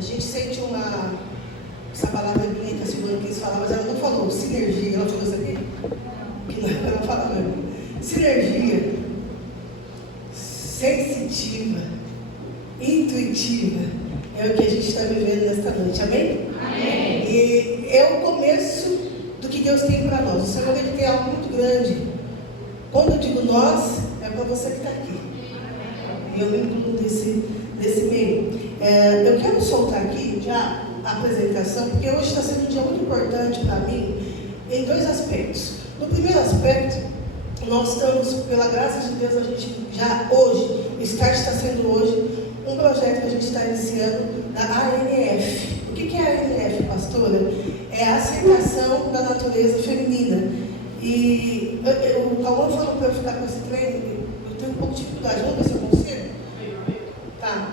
A gente sente essa palavra bonita, a Silvana quis falar, mas ela não falou sinergia, ela falou isso aqui? Que não, ela fala mesmo. Sinergia, sensitiva, intuitiva, é o que a gente está vivendo nesta noite, amém? Amém. E é o começo do que Deus tem para nós. O Senhor ele tem algo muito grande. Quando eu digo nós, é para você que está aqui. E eu me incluo desse meio. Eu quero soltar aqui já a apresentação, porque hoje está sendo um dia muito importante para mim, em dois aspectos. No primeiro aspecto, nós estamos, pela graça de Deus, a gente já hoje, está sendo hoje, um projeto que a gente está iniciando da ANF. O que é a ANF, pastora? É a aceitação da natureza feminina. E o Cauã falou para eu ficar com esse treino, eu tenho um pouco de dificuldade, vamos ver se eu consigo? Tá.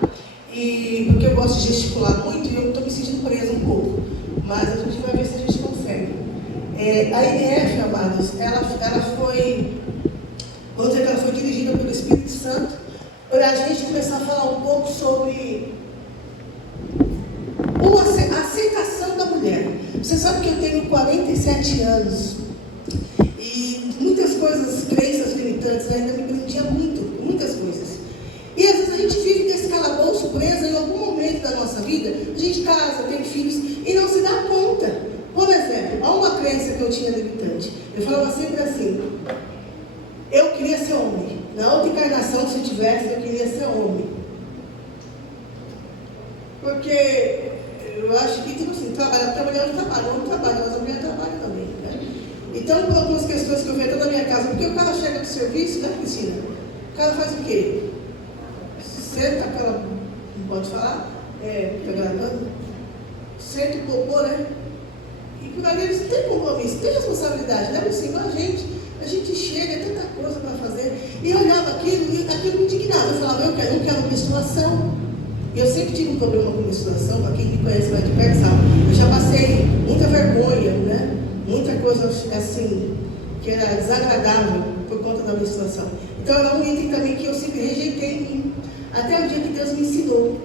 E porque eu gosto de gesticular muito e eu estou me sentindo presa um pouco. Mas a gente vai ver se a gente consegue. A ANF, amados, ela foi, vamos dizer que ela foi dirigida pelo Espírito Santo, para a gente começar a falar um pouco sobre a aceitação da mulher. Você sabe que eu tenho 47 anos e muitas coisas, crenças limitantes ainda me prendiam muito, muitas coisas. E às vezes a gente vive nesse calabouço presa em algum momento da nossa vida, a gente casa, tem filhos e não se dá conta. Por exemplo, há uma crença que eu tinha limitante. Eu falava sempre assim: eu queria ser homem. Na outra encarnação, se eu tivesse, eu queria ser homem. Porque eu acho que, tipo assim, trabalhar, porque a mulher não trabalha, não trabalha, mas a mulher trabalha também, né? Então, por algumas questões que eu vejo toda a minha casa, porque o cara chega do serviço, né, Cristina? O cara faz o quê? Senta aquela, não pode falar? Tá gravando? Senta o popô, né? E por ali eles não têm compromisso, tem responsabilidade, né? Assim, igual a gente chega, é tanta coisa para fazer. E eu olhava aquilo e aquilo me indignava. Eu falava, eu não quero menstruação. E eu sempre tive um problema com menstruação, para quem me conhece mais de perto sabe. Eu já passei muita vergonha, né? Muita coisa assim, que era desagradável por conta da menstruação. Então era um item também que eu sempre rejeitei em mim. Até o dia que Deus me ensinou.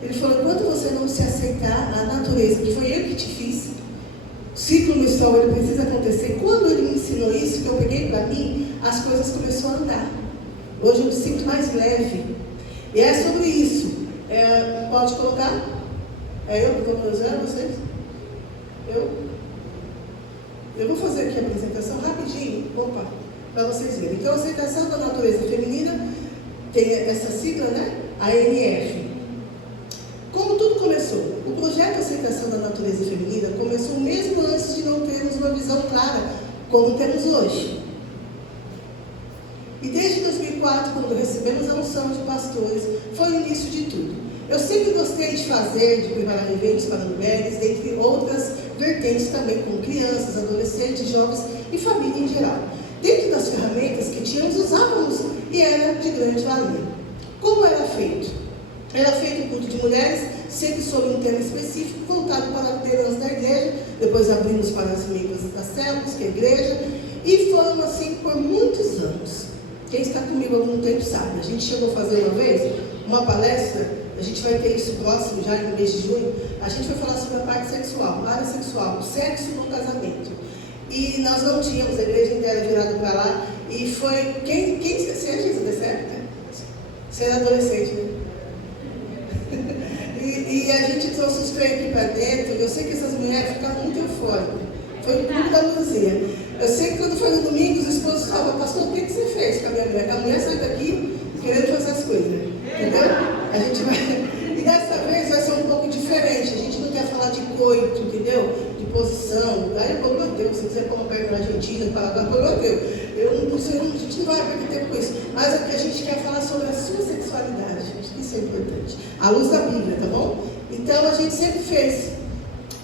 Ele falou, enquanto você não se aceitar a natureza, que foi eu que te fiz, o ciclo menstrual ele precisa acontecer. Quando ele me ensinou isso, que eu peguei para mim, as coisas começaram a andar. Hoje eu me sinto mais leve. E é sobre isso. Pode colocar? Eu que vou usar vocês? Eu vou fazer aqui a apresentação rapidinho, para vocês verem. Então, a aceitação da natureza feminina tem essa sigla, né? ANF. Como tudo começou? O projeto Aceitação da Natureza Feminina começou mesmo antes de não termos uma visão clara, como temos hoje. E desde 2004, quando recebemos a unção de pastores, foi o início de tudo. Eu sempre gostei de fazer, de preparar eventos para mulheres, dentre outras vertentes também, com crianças, adolescentes, jovens e família em geral. Dentro das ferramentas que tínhamos, usávamos e era de grande valia. Como era feito? Era feito um culto de mulheres, sempre sobre um tema específico, voltado para a liderança da igreja, depois abrimos para as membros das células, que é a igreja, e foram assim por muitos anos. Quem está comigo há algum tempo sabe. A gente chegou a fazer uma vez uma palestra, a gente vai ter isso próximo, já no mês de junho, a gente vai falar sobre a parte sexual, a área sexual, o sexo no casamento. E nós não tínhamos, a igreja inteira virada para lá, e foi, quem esqueceu disso dessa época? Você era adolescente, né? E a gente trouxe os trem aqui para dentro, e eu sei que essas mulheres ficaram muito eufóricas. Foi o público da Luzia. Eu sei que quando foi no domingo, os esposos falavam, pastor, o que você fez com a minha mulher? A mulher sai daqui querendo fazer as coisas. Entendeu? A gente vai. E dessa vez vai ser um pouco diferente. A gente não quer falar de coito, entendeu? De posição. Aí eu vou bater. Se quiser pôr uma perna na Argentina, Paraguai, eu bater. Eu não sei, a gente não vai perder tempo com isso. Mas é que a gente quer falar sobre a sua sexualidade. Isso é importante. À luz da Bíblia, tá bom? Então a gente sempre fez.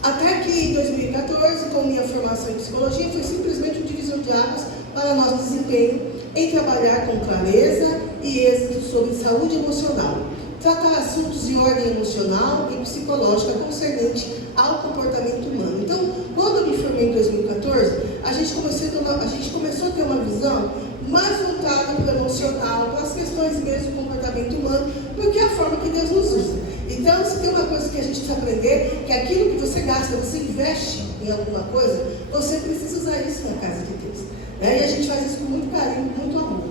Até que em 2014, com minha formação em psicologia, foi simplesmente um divisor de águas para nosso desempenho em trabalhar com clareza e êxito sobre saúde emocional, tratar assuntos de ordem emocional e psicológica concernente ao comportamento humano. Então, quando eu me formei em 2014, a gente começou a ter uma visão mais voltada para o emocional, para as questões mesmo do comportamento humano, do que a forma que Deus nos usa. Então, se tem uma coisa que a gente precisa aprender que aquilo que você gasta, você investe em alguma coisa, você precisa usar isso na casa de Deus. Né? E a gente faz isso com muito carinho, com muito amor.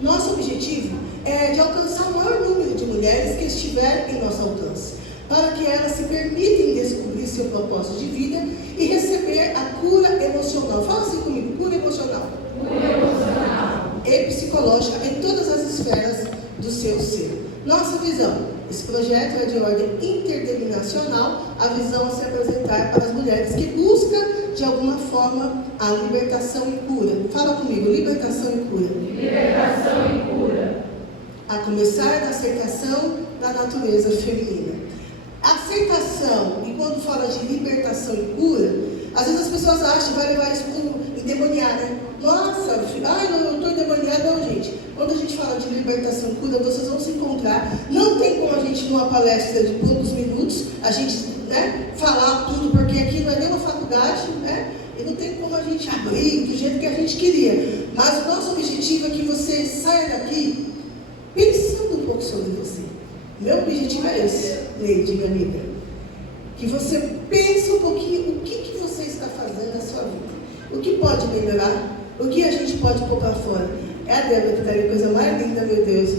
Nosso objetivo é de alcançar o maior número de mulheres que estiverem em nosso alcance, para que elas se permitem descobrir seu propósito de vida e receber a cura emocional. Fala assim comigo, cura emocional. Cura emocional. E psicológica em todas as esferas do seu ser. Nossa visão, esse projeto é de ordem interdenominacional, a visão a se apresentar para as mulheres que buscam, de alguma forma, a libertação e cura. Fala comigo, libertação e cura. Libertação e cura. A começar da aceitação da natureza feminina. Aceitação, e quando fala de libertação e cura, às vezes as pessoas acham que vai levar isso para endemoniar, né? Nossa, eu estou endemoniada. Não, gente. Quando a gente fala de libertação e cura, vocês vão se encontrar. Não tem como a gente, numa palestra de poucos minutos, a gente, né, falar tudo, porque aqui não é nem uma faculdade, né? E não tem como a gente abrir do jeito que a gente queria. Mas o nosso objetivo é que você saia daqui pensando um pouco sobre você. Meu objetivo é esse, Neide, minha amiga. Que você pense um pouquinho o que você está fazendo na sua vida. O que pode melhorar? O que a gente pode pôr para fora? É a Débora que está ali, coisa mais linda, meu Deus.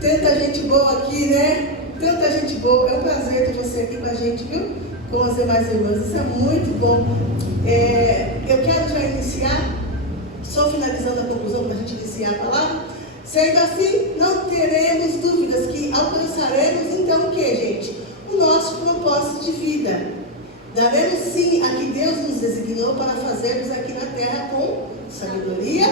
Tanta gente boa aqui, né? Tanta gente boa. É um prazer ter você aqui com a gente, viu? Com as demais irmãs. Isso é muito bom. Eu quero já iniciar, só finalizando a conclusão para a gente iniciar a palavra. Sendo assim, não teremos dúvidas que alcançaremos, então, o que, gente? O nosso propósito de vida. Daremos sim a que Deus nos designou para fazermos aqui na terra com sabedoria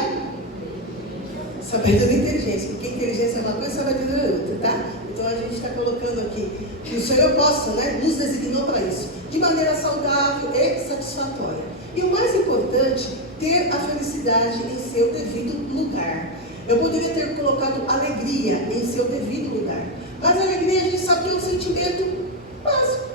e inteligência. Porque inteligência é uma coisa e sabedoria é outra, tá? Então a gente está colocando aqui que o Senhor possa, né, nos designou para isso, de maneira saudável e satisfatória. E o mais importante, ter a felicidade em seu devido lugar. Eu poderia ter colocado alegria em seu devido lugar. Mas a alegria a gente sabe que é um sentimento básico,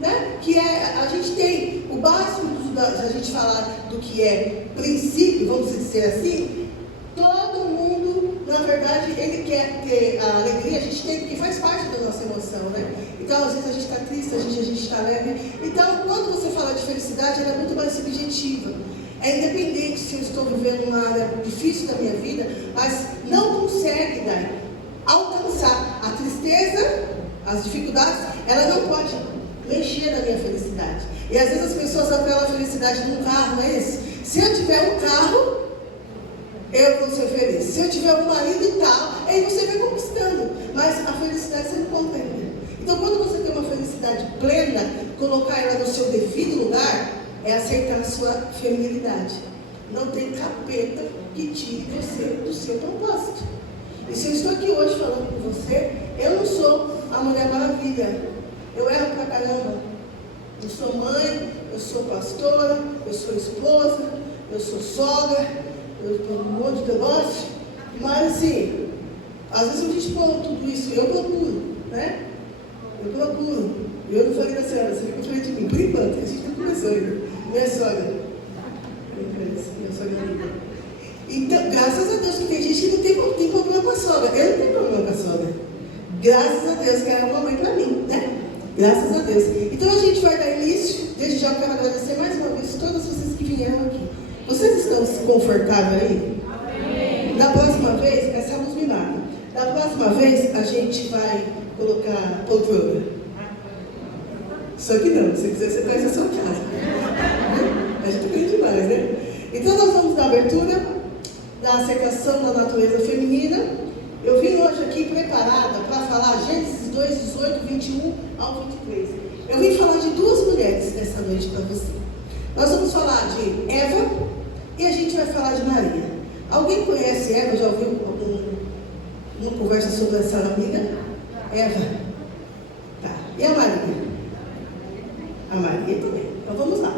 né? Que é, a gente tem o básico, se a gente falar do que é princípio, vamos dizer assim, todo mundo, na verdade, ele quer ter a alegria, a gente tem, porque faz parte da nossa emoção, né? Então, às vezes a gente está triste, às vezes a gente está leve. Então, quando você fala de felicidade, ela é muito mais subjetiva. É independente se eu estou vivendo uma área difícil da minha vida, mas não consegue, né, alcançar a tristeza, as dificuldades, ela não pode mexer na minha felicidade. E às vezes as pessoas apelam a felicidade num carro, não é esse? Se eu tiver um carro, eu vou ser feliz. Se eu tiver um marido e tal, aí você vai conquistando. Mas a felicidade você não encontra ainda. Então, quando você tem uma felicidade plena, colocar ela no seu devido lugar, é aceitar a sua feminilidade. Não tem capeta que tire você do seu propósito. E se eu estou aqui hoje falando com você, eu não sou a Mulher Maravilha. Eu erro pra caramba. Eu sou mãe, eu sou pastora, eu sou esposa, eu sou sogra, eu estou um monte de negócio. Mas assim, às vezes a gente põe tudo isso, eu procuro, né? Eu procuro. Eu não falei da senhora, você fica frente de mim. Por enquanto, a gente não começou ainda. Minha sogra. Minha sogra amiga. Então, graças a Deus que tem gente que não tem problema com a sogra. Eu não tenho problema com a sogra. Graças a Deus que era uma mãe para mim, né? Graças a Deus. Então a gente vai dar início. Desde já eu quero agradecer mais uma vez todas vocês que vieram aqui. Vocês estão confortáveis aí? Amém. Da próxima vez, essa luz me mata. Da próxima vez a gente vai colocar poltrona. Só que não, se quiser você traz a sua casa. A gente quer demais, né? Então nós vamos dar abertura da aceitação da natureza feminina. Eu vim hoje aqui preparada para falar Gênesis 2, 18, 21 ao 23. Eu vim falar de duas mulheres nessa noite para você. Nós vamos falar de Eva e a gente vai falar de Maria. Alguém conhece Eva? Já ouviu uma conversa sobre essa amiga? Eva. Tá. E a Maria? A Maria também. Então vamos lá.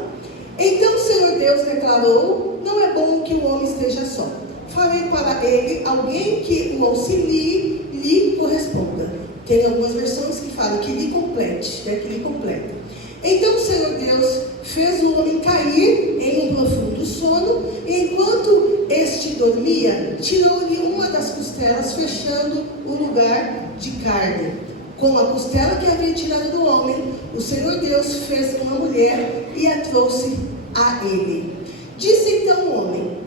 Então o Senhor Deus declarou: não é bom que o homem esteja só. Farei para ele alguém que o auxilie e lhe corresponda. Tem algumas versões que falam que lhe complete, né? Que lhe completa. Então o Senhor Deus fez o homem cair em um profundo sono, e enquanto este dormia, tirou-lhe uma das costelas, fechando o lugar de carne. Com a costela que havia tirado do homem, Senhor Deus fez uma mulher e a trouxe a ele. Disse então o homem: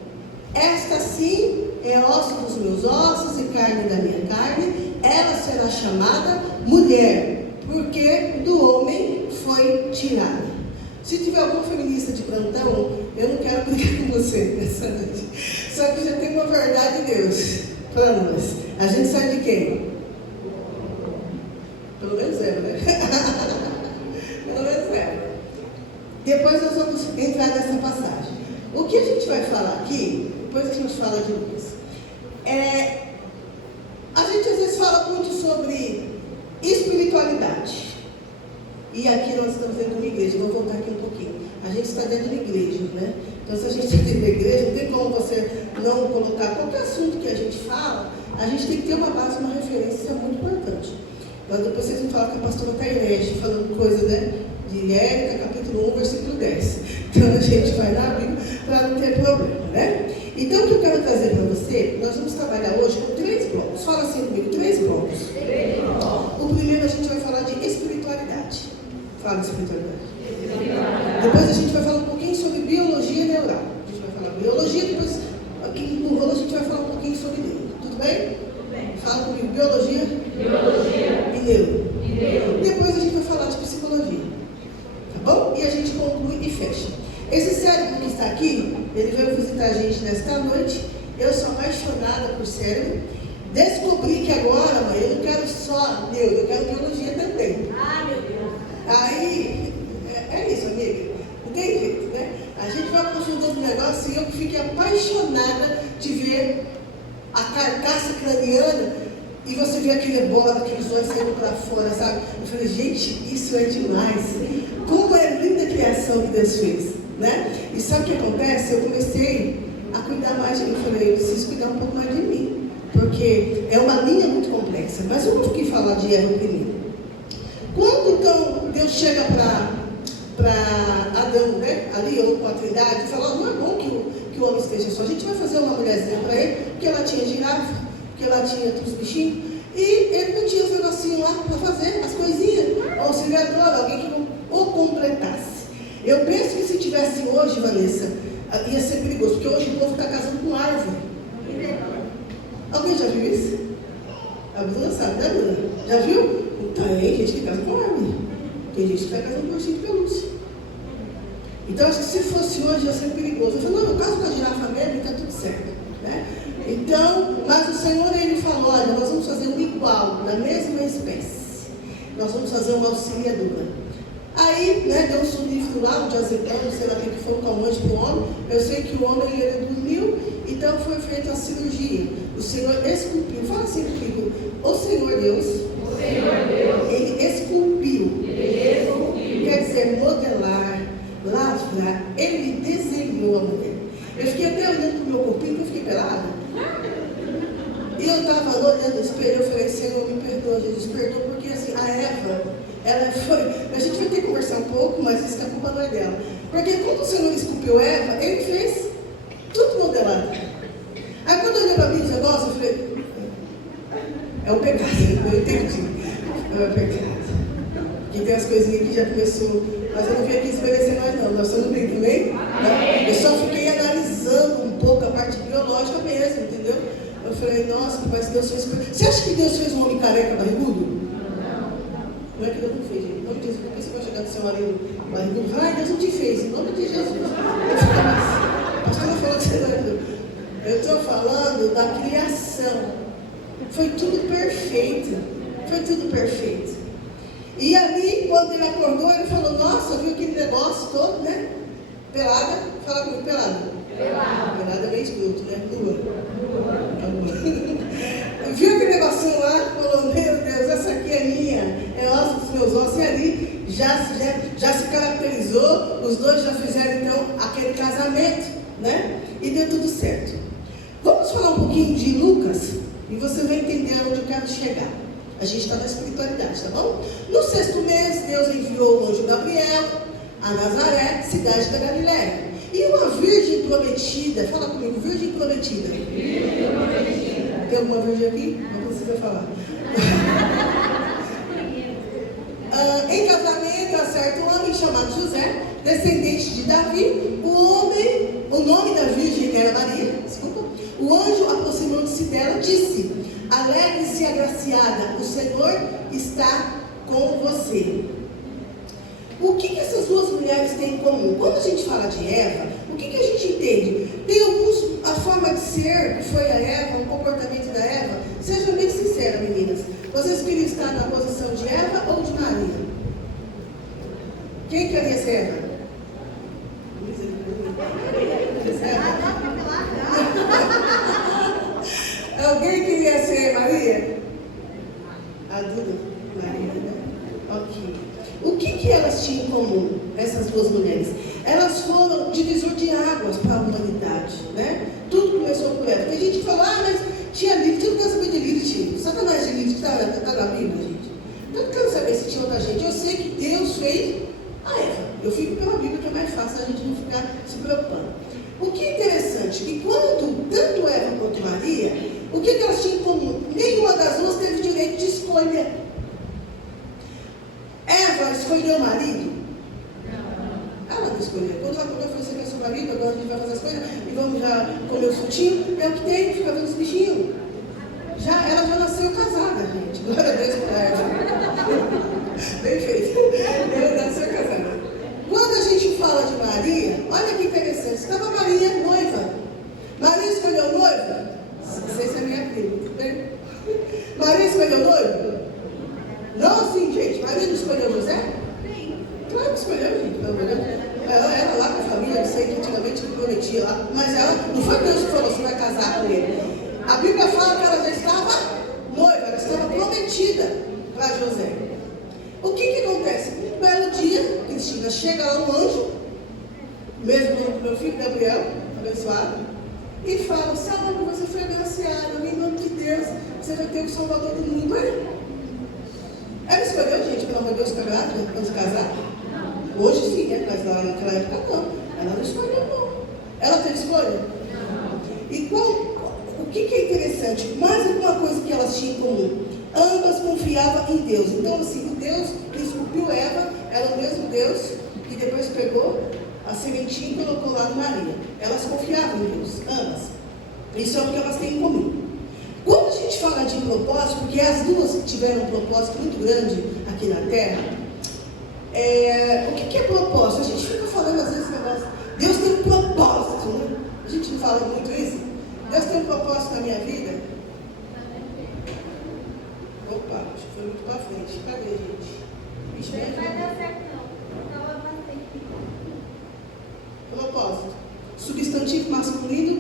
esta sim é osso dos meus ossos e carne da minha carne, ela será chamada mulher, porque do homem foi tirada. Se tiver algum feminista de plantão, eu não quero brigar com você nessa noite. Só que já tem uma verdade de Deus para nós. A gente sabe de quem? Pelo menos é, né? Pelo menos é. Depois nós vamos entrar nessa passagem. O que a gente vai falar aqui, depois a gente fala de Lucas, a gente às vezes fala muito sobre espiritualidade. E aqui nós estamos dentro de uma igreja. Vou voltar aqui um pouquinho. A gente está dentro de uma igreja, né? Então, se a gente está dentro da igreja, não tem como você não colocar qualquer assunto que a gente fala. A gente tem que ter uma base, uma referência, isso é muito importante. Mas depois vocês vão falar que a pastora está herege, falando coisa, né? De Érica, capítulo 1, versículo 10. Então, a gente vai na Bíblia para não ter problema, né? Então, o que eu quero trazer para você, nós vamos trabalhar hoje com 3 blocos. Fala assim comigo, 3 blocos. O primeiro, a gente vai falar de espiritualidade. Fala de espiritualidade. Depois a gente vai falar um pouquinho sobre biologia neural. A gente vai falar biologia, depois aqui no rolo a gente vai falar um pouquinho sobre neuro. Tudo bem? Tudo bem. Fala comigo, biologia e neuro. Depois a gente vai falar de psicologia. Tá bom? E a gente conclui e fecha. Esse cérebro que está aqui, ele veio visitar a gente nesta noite. Eu sou apaixonada por cérebro. Descobri que agora, mãe, eu não quero só neuro, eu quero biologia também. Ah, meu Deus. Aí, é isso, amiga. Não tem jeito, né? A gente vai aprofundando o negócio e eu fiquei apaixonada de ver a carcaça craniana e você vê aquele bolo, aqueles olhos saindo para fora, sabe? Eu falei, gente, isso é demais. Como é linda a criação que Deus fez, né? E sabe o que acontece? Eu comecei a cuidar mais de mim. Eu falei, eu preciso cuidar um pouco mais de mim, porque é uma linha muito complexa. Mas eu não fiquei falar de Eva primeiro. Quando então Deus chega para Adão, né, ali, ou com a Trindade, e fala, não é bom que o homem esteja só. A gente vai fazer uma mulherzinha para ele, porque ela tinha girafa, porque ela tinha outros bichinhos, e ele não tinha os negocinhos lá para fazer as coisinhas, auxiliador, alguém que o completasse. Eu penso que se tivesse hoje, Vanessa, ia ser perigoso, porque hoje o povo está casando com árvore. Alguém já viu isso? A Bruna sabe, né, Bruna? Já viu? Tem gente que casa com árvore. Tem gente que está casando com ursinho de pelúcia. Então, acho que se fosse hoje ia ser perigoso. Eu falei, não, eu caso com a girafa mesmo e está tudo certo, né? Então, mas o Senhor, ele falou, olha, nós vamos fazer um igual, da mesma espécie. Nós vamos fazer uma auxiliadora. Aí, né, deu-se um livro lá, o Jazepão, não sei lá o que foi o calmante para o homem. Eu sei que o homem, ele dormiu, então foi feita a cirurgia. O Senhor esculpiu. Fala assim comigo, o Senhor Deus, ele esculpiu. Quer dizer, modelar, lavrar. Ele desenhou a mulher. Eu fiquei até olhando para o meu corpinho, porque eu fiquei pelada. E eu estava olhando no espelho, eu falei, Senhor, me perdoa, Jesus, perdoa, porque assim, a Eva, ela foi... A gente vai ter que conversar um pouco, mas isso que a culpa não é dela. Porque quando o Senhor esculpiu Eva, ele fez tudo modelado. Aí quando eu olhei para mim os negócios, eu falei, é o pecado, eu entendi. É o pecado. Porque tem as coisinhas que já começou, mas eu não vim aqui esclarecer mais não. Nós estamos bem também? Não. Eu só fiquei analisando um pouco a parte biológica mesmo, entendeu? Eu falei, nossa, mas Deus fez... Você acha que Deus fez um homem careca barrigudo? Não é que Deus não fez, gente. Em nome de Jesus, porque você vai chegar do seu marido barrigudo, ai, Deus não te fez, em nome de Jesus. A pastora falou que você não é. Eu estou falando da criação. Foi tudo perfeito. Foi tudo perfeito. E ali, quando ele acordou, ele falou, nossa, viu aquele negócio todo, né? Pelada, fala comigo, pelada. Pelada é meio escroto, né? Viu aquele negocinho lá, falou, meu Deus, essa aqui é minha, é osso dos meus ossos, e ali já se caracterizou, os dois já fizeram então aquele casamento, né? E deu tudo certo. Vamos falar um pouquinho de Lucas, e você vai entender onde eu quero chegar. A gente está na espiritualidade, tá bom? No 6º mês, Deus enviou o anjo Gabriel a Nazaré, cidade da Galileia. E uma virgem prometida, fala comigo, virgem prometida. Tem alguma virgem aqui? Não precisa falar. Em casamento, a né? Descendente de Davi, o nome da virgem era Maria, desculpa. O anjo, aproximando-se dela, disse: alegre-se, agraciada, o Senhor está com você. O que essas duas mulheres têm em comum? Quando a gente fala de Eva, o que a gente entende? Tem a forma de ser que foi a Eva, o comportamento da Eva. Sejam bem sinceras, meninas. Vocês queriam estar na posição de Eva ou de Maria? Quem queria ser Eva? Alguém queria ser Maria? A Duda? Maria, né? Ok. O que elas tinham em comum, essas duas mulheres? Elas foram divisor de águas para a humanidade, né? Tudo começou por Eva. Tem gente que fala, mas tinha livro, eu não quero saber de livro, tinha. Satanás de livro que está na Bíblia, gente. Eu não quero saber se tinha outra gente. Eu sei que Deus fez a Eva. Eu fico pela Bíblia, que é mais fácil a gente não ficar se preocupando. O que é interessante, que quando tanto Eva quanto Maria, o que elas tinham em comum? Nenhuma das duas teve direito de escolha. Eva escolheu o marido? Não. Ela não escolheu. Quando ela falou, você quer seu marido, agora a gente vai fazer as coisas e vamos já comer o frutinho, é o que tem, fica vendo os bichinhos. Ela já nasceu casada, gente. Glória a Deus para ela. Bem feito. Ela nasceu casada. Quando a gente fala de Maria, olha que interessante. Estava Maria noiva. Maria escolheu noiva? Não sei se é minha prima, tudo bem? Maria escolheu noiva? Não assim, gente. Maria não escolheu José? Sim. Claro que escolheu, gente. Ela era lá com a família, não sei que antigamente que prometia lá. Mas ela, não foi Deus que falou, você vai casar com ele. A Bíblia fala que ela já estava noiva, ela estava prometida para José. O que acontece? Um belo dia, Cristina, chega lá um anjo, mesmo nome do meu filho, Gabriel, abençoado, e fala, Salve, você foi agraciado, em nome de Deus, você vai ter que salvar todo mundo. Ela escolheu, gente, pelo amor de Deus, quando se casar? Hoje sim, né? Mas lá naquela época não. Ela não escolheu, não. Ela teve escolha? Não. E o que é interessante? Mais alguma coisa que elas tinham em comum. Ambas confiavam em Deus. Então, assim, o Deus que esculpiu Eva era o mesmo Deus que depois pegou a sementinha e colocou lá no Maria. Elas confiavam em Deus, ambas. Isso é o que elas têm em comum. Quando a gente fala de propósito, porque as duas tiveram um propósito muito grande aqui na Terra, o que é propósito? A gente fica falando às vezes esse negócio, Deus tem um propósito, né? A gente não fala muito isso. Deus tem um propósito na minha vida? Opa, acho que foi muito para frente. Cadê, gente? Não vai dar certo, não. Não vai bater. Propósito. Substantivo masculino,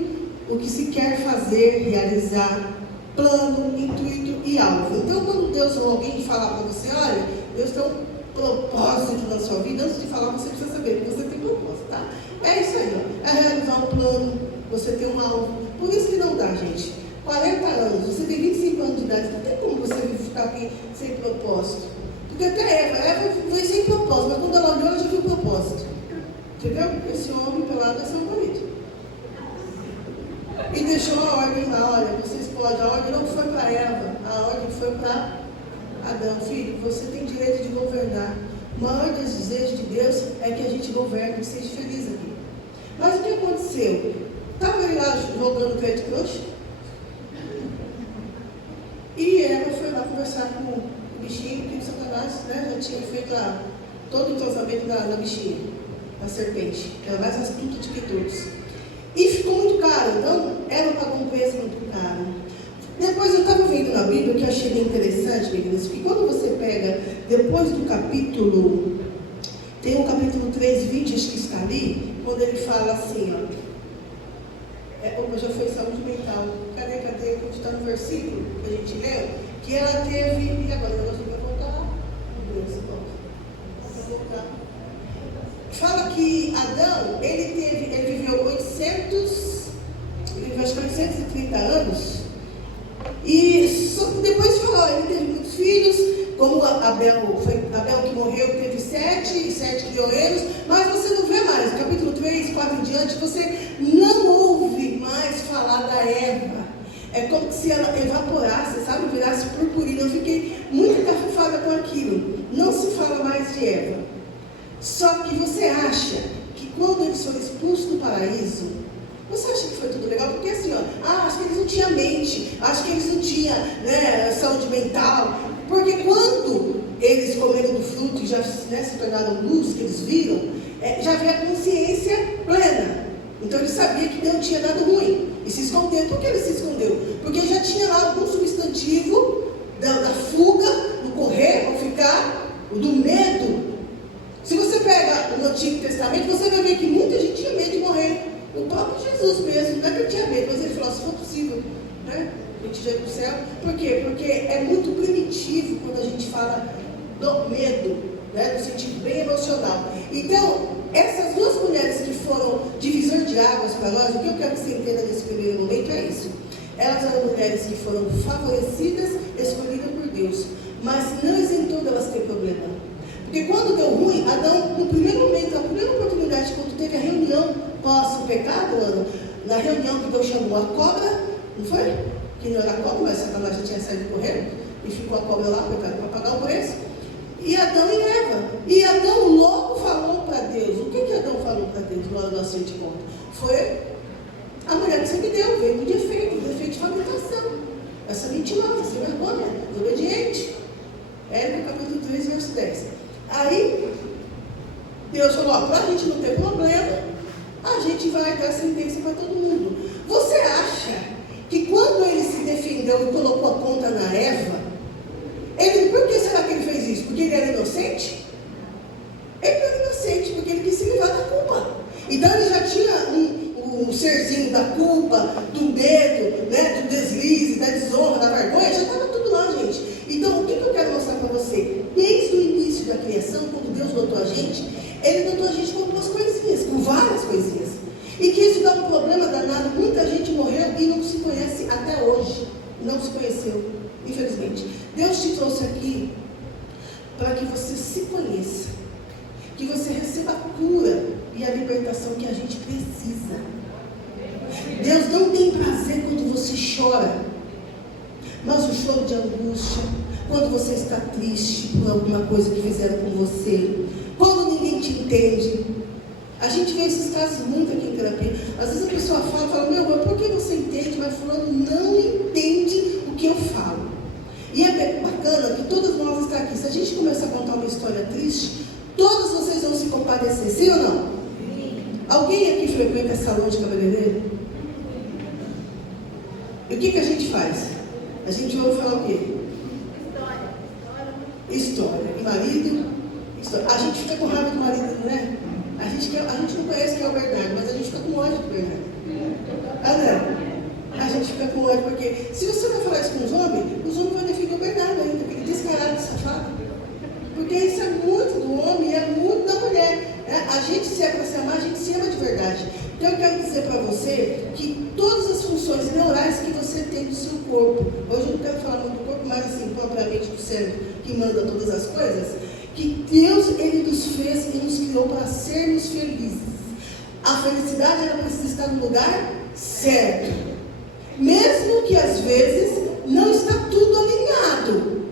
o que se quer fazer, realizar, plano, intuito e alvo. Então, quando Deus ou alguém falar para você, olha, Deus tem um propósito na sua vida, antes de falar, você precisa saber que você tem propósito, tá? É isso aí, ó. É realizar um plano, você ter um alvo. Por isso que não dá, gente. 40 anos, você tem 25 anos de idade, não tem como você ficar aqui sem propósito. Porque até Eva foi sem propósito, mas quando ela olhou, ela já viu o propósito. Entendeu? Esse homem pelado é seu marido. E deixou a ordem lá, olha, vocês podem, a ordem não foi para Eva, a ordem foi para Adão. Filho, você tem direito de governar. O maior desejo de Deus é que a gente governe, que seja feliz aqui. Mas o que aconteceu? Estava ele lá jogando crédito crush? E Eva foi lá conversar com o bichinho, que o Satanás, né, já tinha feito lá todo o entrosamento na bichinha, na serpente, que era mais astuta do que todos. E ficou muito caro, então Eva pagou um preço muito caro. Depois eu estava vendo na Bíblia, que eu achei bem interessante, meninas, que quando você pega, depois do capítulo, tem o capítulo 13, 20, acho que está ali, quando ele fala assim, ó. Já foi saúde mental. Cadê? Onde está no versículo que a gente leu? Que ela teve. E agora? O negócio vai voltar? Vai voltar. Fala que Adão, ele viveu 830 anos. E depois falou, ele teve muitos filhos, como Abel que morreu, teve 7 criouleiros, mas você não vê mais, capítulo 3, 4 em diante, você não ouve mais falar da Eva. É como se ela evaporasse, sabe, virasse purpurina. Eu fiquei muito cafufada com aquilo. Não se fala mais de Eva. Só que você acha que quando eles foram expulsos do paraíso, você acha que foi tudo legal? Porque assim, acho que eles não tinham mente, acho que eles não tinham, né, saúde mental. Porque quando eles comeram do fruto e já, né, se tornaram luz, que eles viram, já havia consciência plena. Então ele sabia que não tinha dado ruim. E se escondeu. Por que ele se escondeu? Porque já tinha lá algum substantivo da fuga, do correr, ou ficar, do medo. Se você pega o Antigo Testamento, você vai ver que muita gente tinha medo de morrer. O próprio Jesus mesmo, não é que ele tinha medo, mas ele falou, se for possível, né, a gente já ir para o céu. Por quê? Porque é muito primitivo quando a gente fala do medo, né, no sentido bem emocional. Então, essas duas mulheres que foram divisor de águas para nós, o que eu quero que você entenda nesse primeiro momento é isso. Elas eram mulheres que foram favorecidas, escolhidas por Deus, mas não isentou delas ter problema. Porque quando deu ruim, Adão, no primeiro momento, a primeira oportunidade, quando teve a reunião pós o pecado, na reunião que Deus chamou a cobra, não foi? Que não era a cobra, mas Satanás já tinha saído correndo, e ficou a cobra lá, para pagar o preço. E Adão e Eva. E Adão logo falou para Deus. O que Adão falou para Deus na hora do acerto de conta? Foi a mulher que você me deu, veio com defeito de fabricação. Essa mentirosa, sem vergonha, desobediente. Êxodo capítulo 3, verso 10. Aí, Deus falou, para a gente não ter problema, a gente vai dar sentença para todo mundo. Você acha que quando ele se defendeu e colocou a conta na Eva, por que será que ele fez isso? Porque ele era inocente? Ele não era inocente, porque ele quis se livrar da culpa. Então ele já tinha um serzinho da culpa, do medo, né, do deslize, da desonra, da vergonha, já estava tudo lá, gente. Então o que eu quero mostrar para você? Desde o início da criação, quando Deus dotou a gente, Ele dotou a gente com algumas coisinhas, com várias coisinhas. E que isso dá um problema danado. Muita gente morreu e não se conhece até hoje. Não se conheceu, infelizmente. Deus te trouxe aqui para que você se conheça, que você receba a cura e a libertação que a gente precisa. Deus não tem prazer quando você chora, mas o choro de angústia, quando você está triste por alguma coisa que fizeram com você, quando ninguém te entende. A gente vê esses casos muito aqui em terapia. Às vezes a pessoa fala, meu amor, por que você entende, mas fulano não entende o que eu falo. E é bacana que todas nós estamos aqui. Se a gente começar a contar uma história triste, todos vocês vão se compadecer, sim ou não? Sim. Alguém aqui frequenta salão de cabeleireiro? E o que a gente faz? A gente ouve falar o quê? História. E marido? História. A gente fica com raiva do marido, né? A gente não conhece quem é o Bernardo, mas a gente fica com ódio do Bernardo. Ah, não. A gente fica com ódio porque, se você vai falar isso com os homens vão defender o Bernardo ainda, aquele descarado, safado. Porque isso é muito do homem e é muito da mulher. A gente, se é para se amar, a gente se ama de verdade. Então eu quero dizer para você que todas as funções neurais que você tem do seu corpo, hoje eu não quero falar muito do corpo, mas assim, propriamente do cérebro, que manda todas as coisas, que Deus, Ele nos fez e nos criou para sermos felizes. A felicidade, ela precisa estar no lugar certo. Mesmo que às vezes não está tudo alinhado.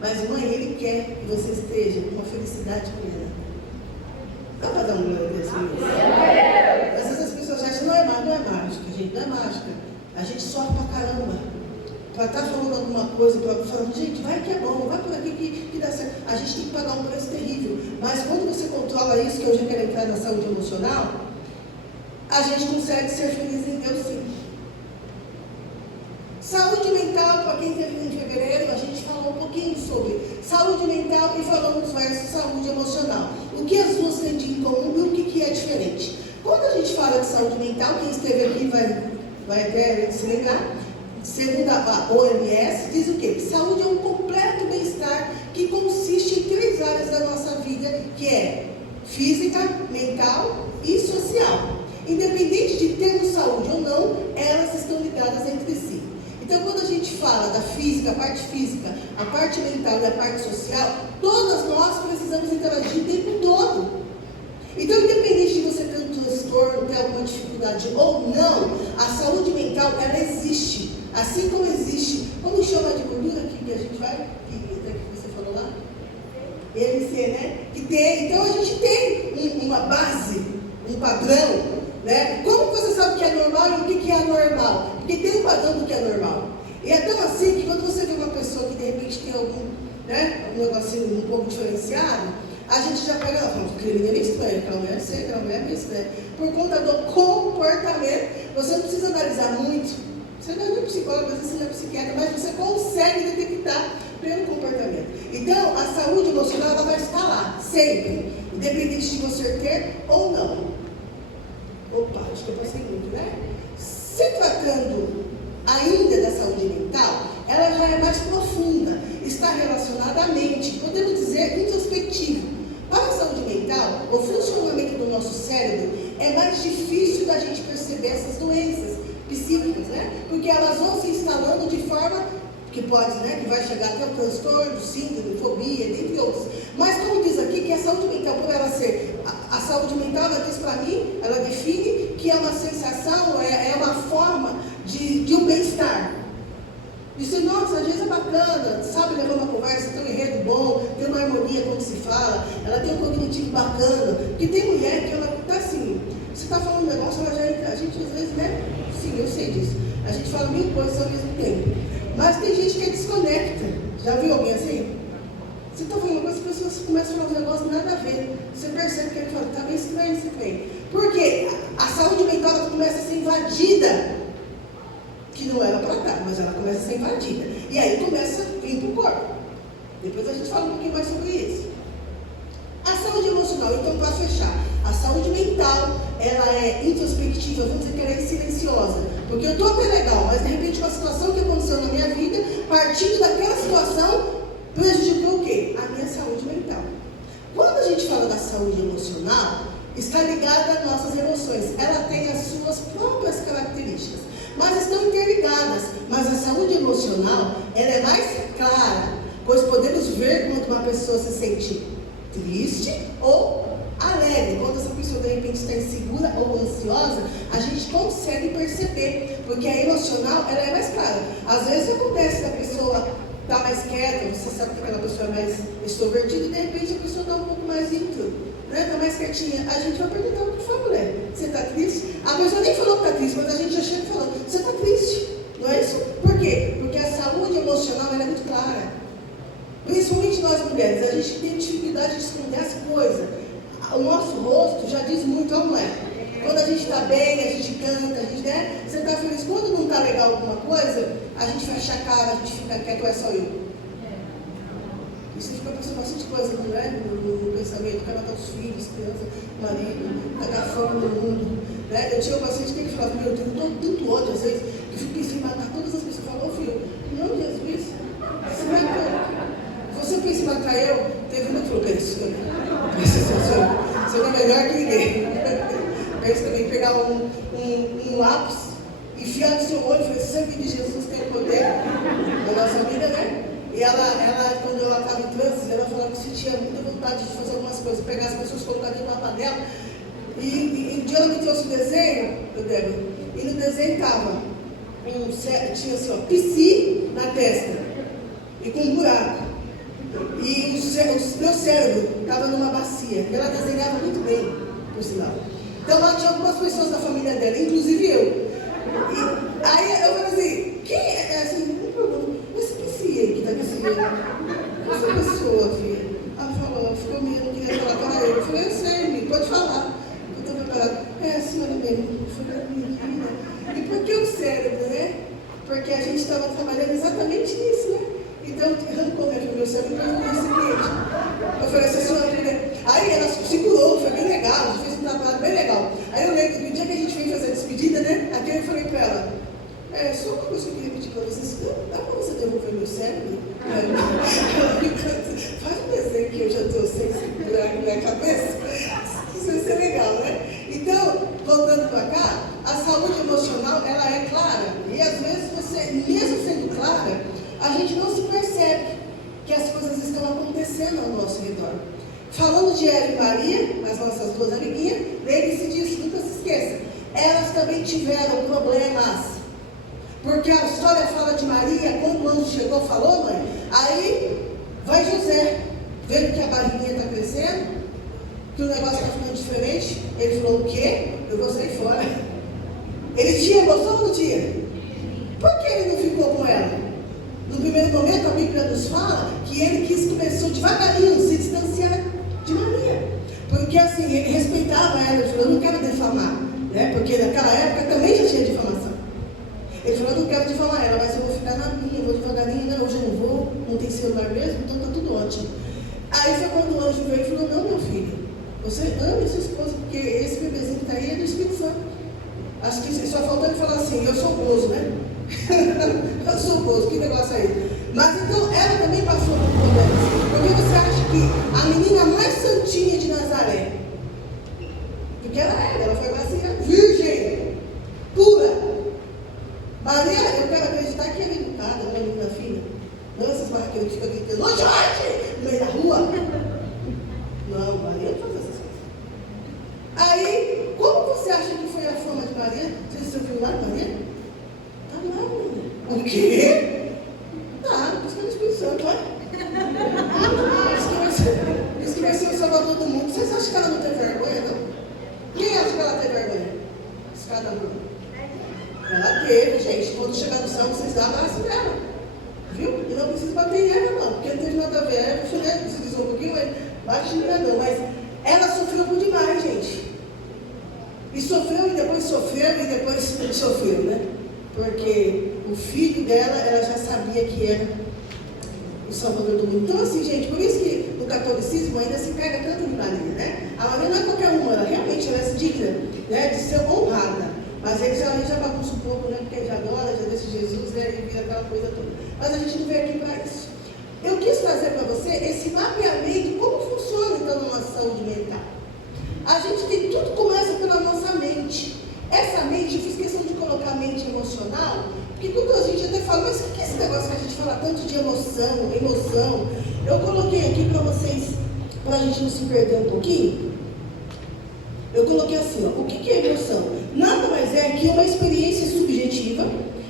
Mas mãe, Ele quer que você esteja com uma felicidade plena. Dá para dar um glória a Deus mesmo? Às vezes as pessoas acham, não é mágica, gente, não é mágica. A gente sofre pra caramba. Para estar falando alguma coisa, para falando, gente, vai que é bom, vai por aqui que dá certo. A gente tem que pagar um preço terrível. Mas quando você controla isso, que eu já quero entrar na saúde emocional, a gente consegue ser feliz em Deus sim. Saúde mental, para quem teve em fevereiro, a gente falou um pouquinho sobre saúde mental e falamos versus saúde emocional. O que as duas têm de em comum e o que é diferente. Quando a gente fala de saúde mental, quem esteve aqui vai até se lembrar. Segundo a OMS, diz o quê? Que saúde é um completo bem-estar que consiste em 3 áreas da nossa vida, que é física, mental e social. Independente de termos saúde ou não, elas estão ligadas entre si. Então, quando a gente fala da física, a parte mental e a parte social, todas nós precisamos interagir o tempo todo. Então, independente de você ter um transtorno, ter alguma dificuldade ou não, a saúde mental, ela existe. Assim como existe, como chama de gordura que a gente vai, que você falou lá? EMC, né? Que Então a gente tem uma base, um padrão, né? Como você sabe o que é normal e o que é anormal? Porque tem um padrão do que é normal. E é tão assim que quando você vê uma pessoa que de repente tem algum negocinho um pouco diferenciado, a gente já pega ela e fala, aquele menino é estranho, aquela mulher é seca, aquela mulher é meio estranha. Por conta do comportamento, você não precisa analisar muito. Você não é nem psicólogo, às vezes você não é psiquiatra, mas você consegue detectar pelo comportamento. Então, a saúde emocional ela vai estar lá, sempre, independente de você ter ou não. Opa, acho que eu passei muito, né? Se tratando ainda da saúde mental, ela já é mais profunda, está relacionada à mente, podemos dizer introspectivo. Para a saúde mental, o funcionamento do nosso cérebro é mais difícil da gente perceber essas doenças psíquicas, né? Porque elas vão se instalando de forma que pode, né? Que vai chegar até o transtorno, síndrome, fobia, entre outros. Mas como diz aqui, que a saúde mental, por ela ser, a saúde mental, ela diz para mim, ela define que é uma sensação, é uma forma de um bem-estar. Isso, nossa, às vezes é bacana, sabe levar uma conversa, tem um enredo bom, tem uma harmonia quando se fala, ela tem um cognitivo bacana. Porque tem mulher que ela tá assim, você está falando um negócio, ela já, a gente às vezes, né? Sim, eu sei disso. A gente fala mil coisas ao mesmo tempo. Mas tem gente que desconecta. Já viu alguém assim? Você está falando uma coisa, as pessoas começam a falar um negócio nada a ver. Você percebe que ele fala, está bem estranho esse trem. Por quê? A saúde mental ela começa a ser invadida. Que não era para estar, mas ela começa a ser invadida. E aí começa a vir para o corpo. Depois a gente fala um pouquinho mais sobre isso. A saúde emocional, então, para fechar, a saúde mental, ela é introspectiva, vamos dizer que ela é silenciosa. Porque eu estou até legal, mas de repente uma situação que aconteceu na minha vida, partindo daquela situação, prejudicou o quê? A minha saúde mental. Quando a gente fala da saúde emocional, está ligada às nossas emoções. Ela tem as suas próprias características, mas estão interligadas. Mas a saúde emocional, ela é mais clara, pois podemos ver quando uma pessoa se sente triste ou alegre. Quando essa pessoa de repente está insegura ou ansiosa, a gente consegue perceber, porque a emocional, ela é mais clara. Às vezes acontece da pessoa está mais quieta, você sabe que aquela pessoa é mais extrovertida e de repente a pessoa está um pouco mais íntimo, né? Está mais quietinha. A gente vai perguntar o que foi, mulher. Você está triste? A pessoa nem falou que está triste, mas a gente já chega falando, você está triste, não é isso? Por quê? Porque a saúde emocional ela é muito clara. Principalmente nós mulheres, a gente tem dificuldade de esconder as coisas. O nosso rosto já diz muito, ó mulher. Quando a gente está bem, a gente canta, a gente, né? Você está feliz. Quando não está legal alguma coisa, a gente fecha a cara, a gente fica quieto, é só eu. E você fica pensando bastante coisa, né? No pensamento, quer matar os filhos, crianças, marido, tacar fogo no mundo. Né? Eu tinha um paciente que falava, meu, eu tenho tanto ódio às vezes, que eu fico pensando em matar todas as pessoas. Eu falo, ô filho, não, Jesus, você pensa em matar eu? Teve uma que falou, você não é melhor que ninguém. Pensa também, pegar um lápis, enfiar no seu olho e falar, sangue de Jesus tem poder na nossa vida, né? E ela quando ela estava em trânsito, ela falava que sentia muita vontade de fazer algumas coisas, pegar as pessoas, colocar dentro de uma panela. E um dia ela me trouxe um desenho, e no desenho estava, tinha assim, ó, psi na testa, e com um buraco. E o meu cérebro estava numa bacia, e ela desenhava muito bem, por sinal. Então lá tinha algumas pessoas da família dela, inclusive eu. E aí eu falei assim, quem é assim, me pergunto, esse psi aí que está desenhando? Essa pessoa, filha. Ela falou, ficou meio, não queria falar para eu. Eu falei, eu sei, pode falar. Eu estou preparada. É a senhora mesmo, foi da minha vida. E por que o cérebro, né? Porque a gente estava trabalhando exatamente nisso, né? Então, arrancou meu cérebro e perguntou o seguinte. Eu falei, essa senhora, aí ela segurou, foi bem legal, a gente fez um trabalho bem legal. Aí eu lembro, no dia que a gente veio fazer a despedida, né? Aqui eu falei para ela, só uma coisa que eu queria pedir para vocês, dá para você devolver meu cérebro? Faz um desenho que eu já estou sem segurar na minha cabeça. Isso vai ser legal, né? Então, voltando para cá, a saúde emocional, ela é clara. E às vezes você, mesmo sendo clara, a gente não se percebe que as coisas estão acontecendo ao nosso redor. Falando de Eva e Maria, as nossas duas amiguinhas, lembre-se disso, nunca se esqueça. Elas também tiveram problemas. Porque a história fala de Maria, quando o anjo chegou, falou, mãe, aí vai José, vendo que a barriguinha está crescendo, que o negócio está ficando diferente. Ele falou, o quê? Eu vou sair fora. Ele tinha emoção ou não tinha? Por que ele não ficou com ela? No primeiro momento, a Bíblia nos fala que ele começou devagarinho se distanciar de Maria. Porque assim, ele respeitava ela. Ele falou, eu não quero defamar, né? Porque naquela época também já tinha difamação. Ele falou, eu não quero difamar ela, mas eu vou ficar na minha, vou devagarinho. Não, hoje eu não vou, não tem celular mesmo, então está tudo ótimo. Aí foi quando o anjo veio e falou, não, meu filho, você ama sua esposa, porque esse bebezinho que está aí é do Espírito Santo. Acho que só faltou ele falar assim, eu sou gozo, né? Eu sou gozo, que negócio é esse? Mas então ela também passou por problemas. Porque você acha que a menina mais santinha de Nazaré, porque ela foi assim, virgem, pura. Maria, eu quero acreditar que ela é educada, não é menina fina. Não essas barraqueiras que ficam gritando, ô Jorge, no meio da rua. Não, Maria não faz essas coisas. Aí, como você acha que foi a fama de Maria? Você viu lá, Maria? Tá lá, menina. O quê? Tá, isso que é o Espírito Santo, olha. Isso que vai ser o Salvador do mundo. Vocês acham que ela não tem vergonha, não? Quem acha que ela tem vergonha? Escada rua. Ela teve, gente. Quando chegar no céu, vocês dão a abraço dela. Viu? E não precisa bater em Eva, não. Porque não teve nada a ver. Eva, você diz um pouquinho, mas bate em não. Mas ela sofreu por demais, gente. E sofreu, e depois sofreu, e depois sofreu, né? Porque o filho dela, ela já sabia que era o Salvador do mundo. Então, assim, gente, por isso que no catolicismo ainda se pega tanto em Maria, né? A Maria não é qualquer uma, ela realmente ela é digna, né, de ser honrada. Mas eles já bagunça um pouco, né? Porque já adora, já deixa Jesus, né? E vira aquela coisa toda. Mas a gente não veio aqui para isso. Eu quis trazer para você esse mapeamento, como funciona então a nossa saúde mental. A gente tem, tudo começa pela nossa mente. Essa mente, eu fiz questão de colocar mente emocional, porque quando a gente até fala, mas o que é esse negócio que a gente fala tanto de emoção? Eu coloquei aqui para vocês, para a gente não se perder um pouquinho. Eu coloquei assim, ó, o que é emoção? Nada mais é que uma experiência subjetiva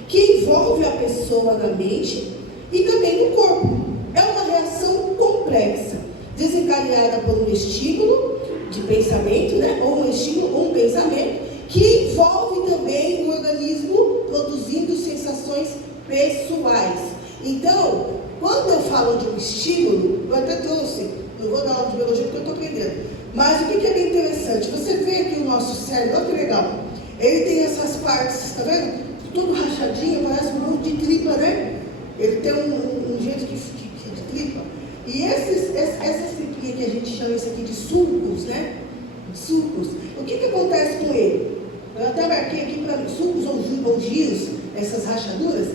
que envolve a pessoa na mente e também no corpo. É uma reação complexa, desencadeada por um estímulo de pensamento, né? Ou um estímulo ou um pensamento, que envolve também o organismo produzindo sensações pessoais. Então, quando eu falo de um estímulo, eu até trouxe, não vou dar aula de biologia porque eu estou aprendendo, mas o que é bem interessante? Você vê aqui o nosso cérebro, olha que legal, ele tem essas partes, tá vendo? Todo rachadinho, parece um monte de tripa, né? Ele tem um jeito de tripa. E essas tripinhas que a gente chama isso aqui de sulcos, né? Sulcos. O que acontece com ele? Eu até marquei aqui para mim, sulcos ou giros, essas rachaduras.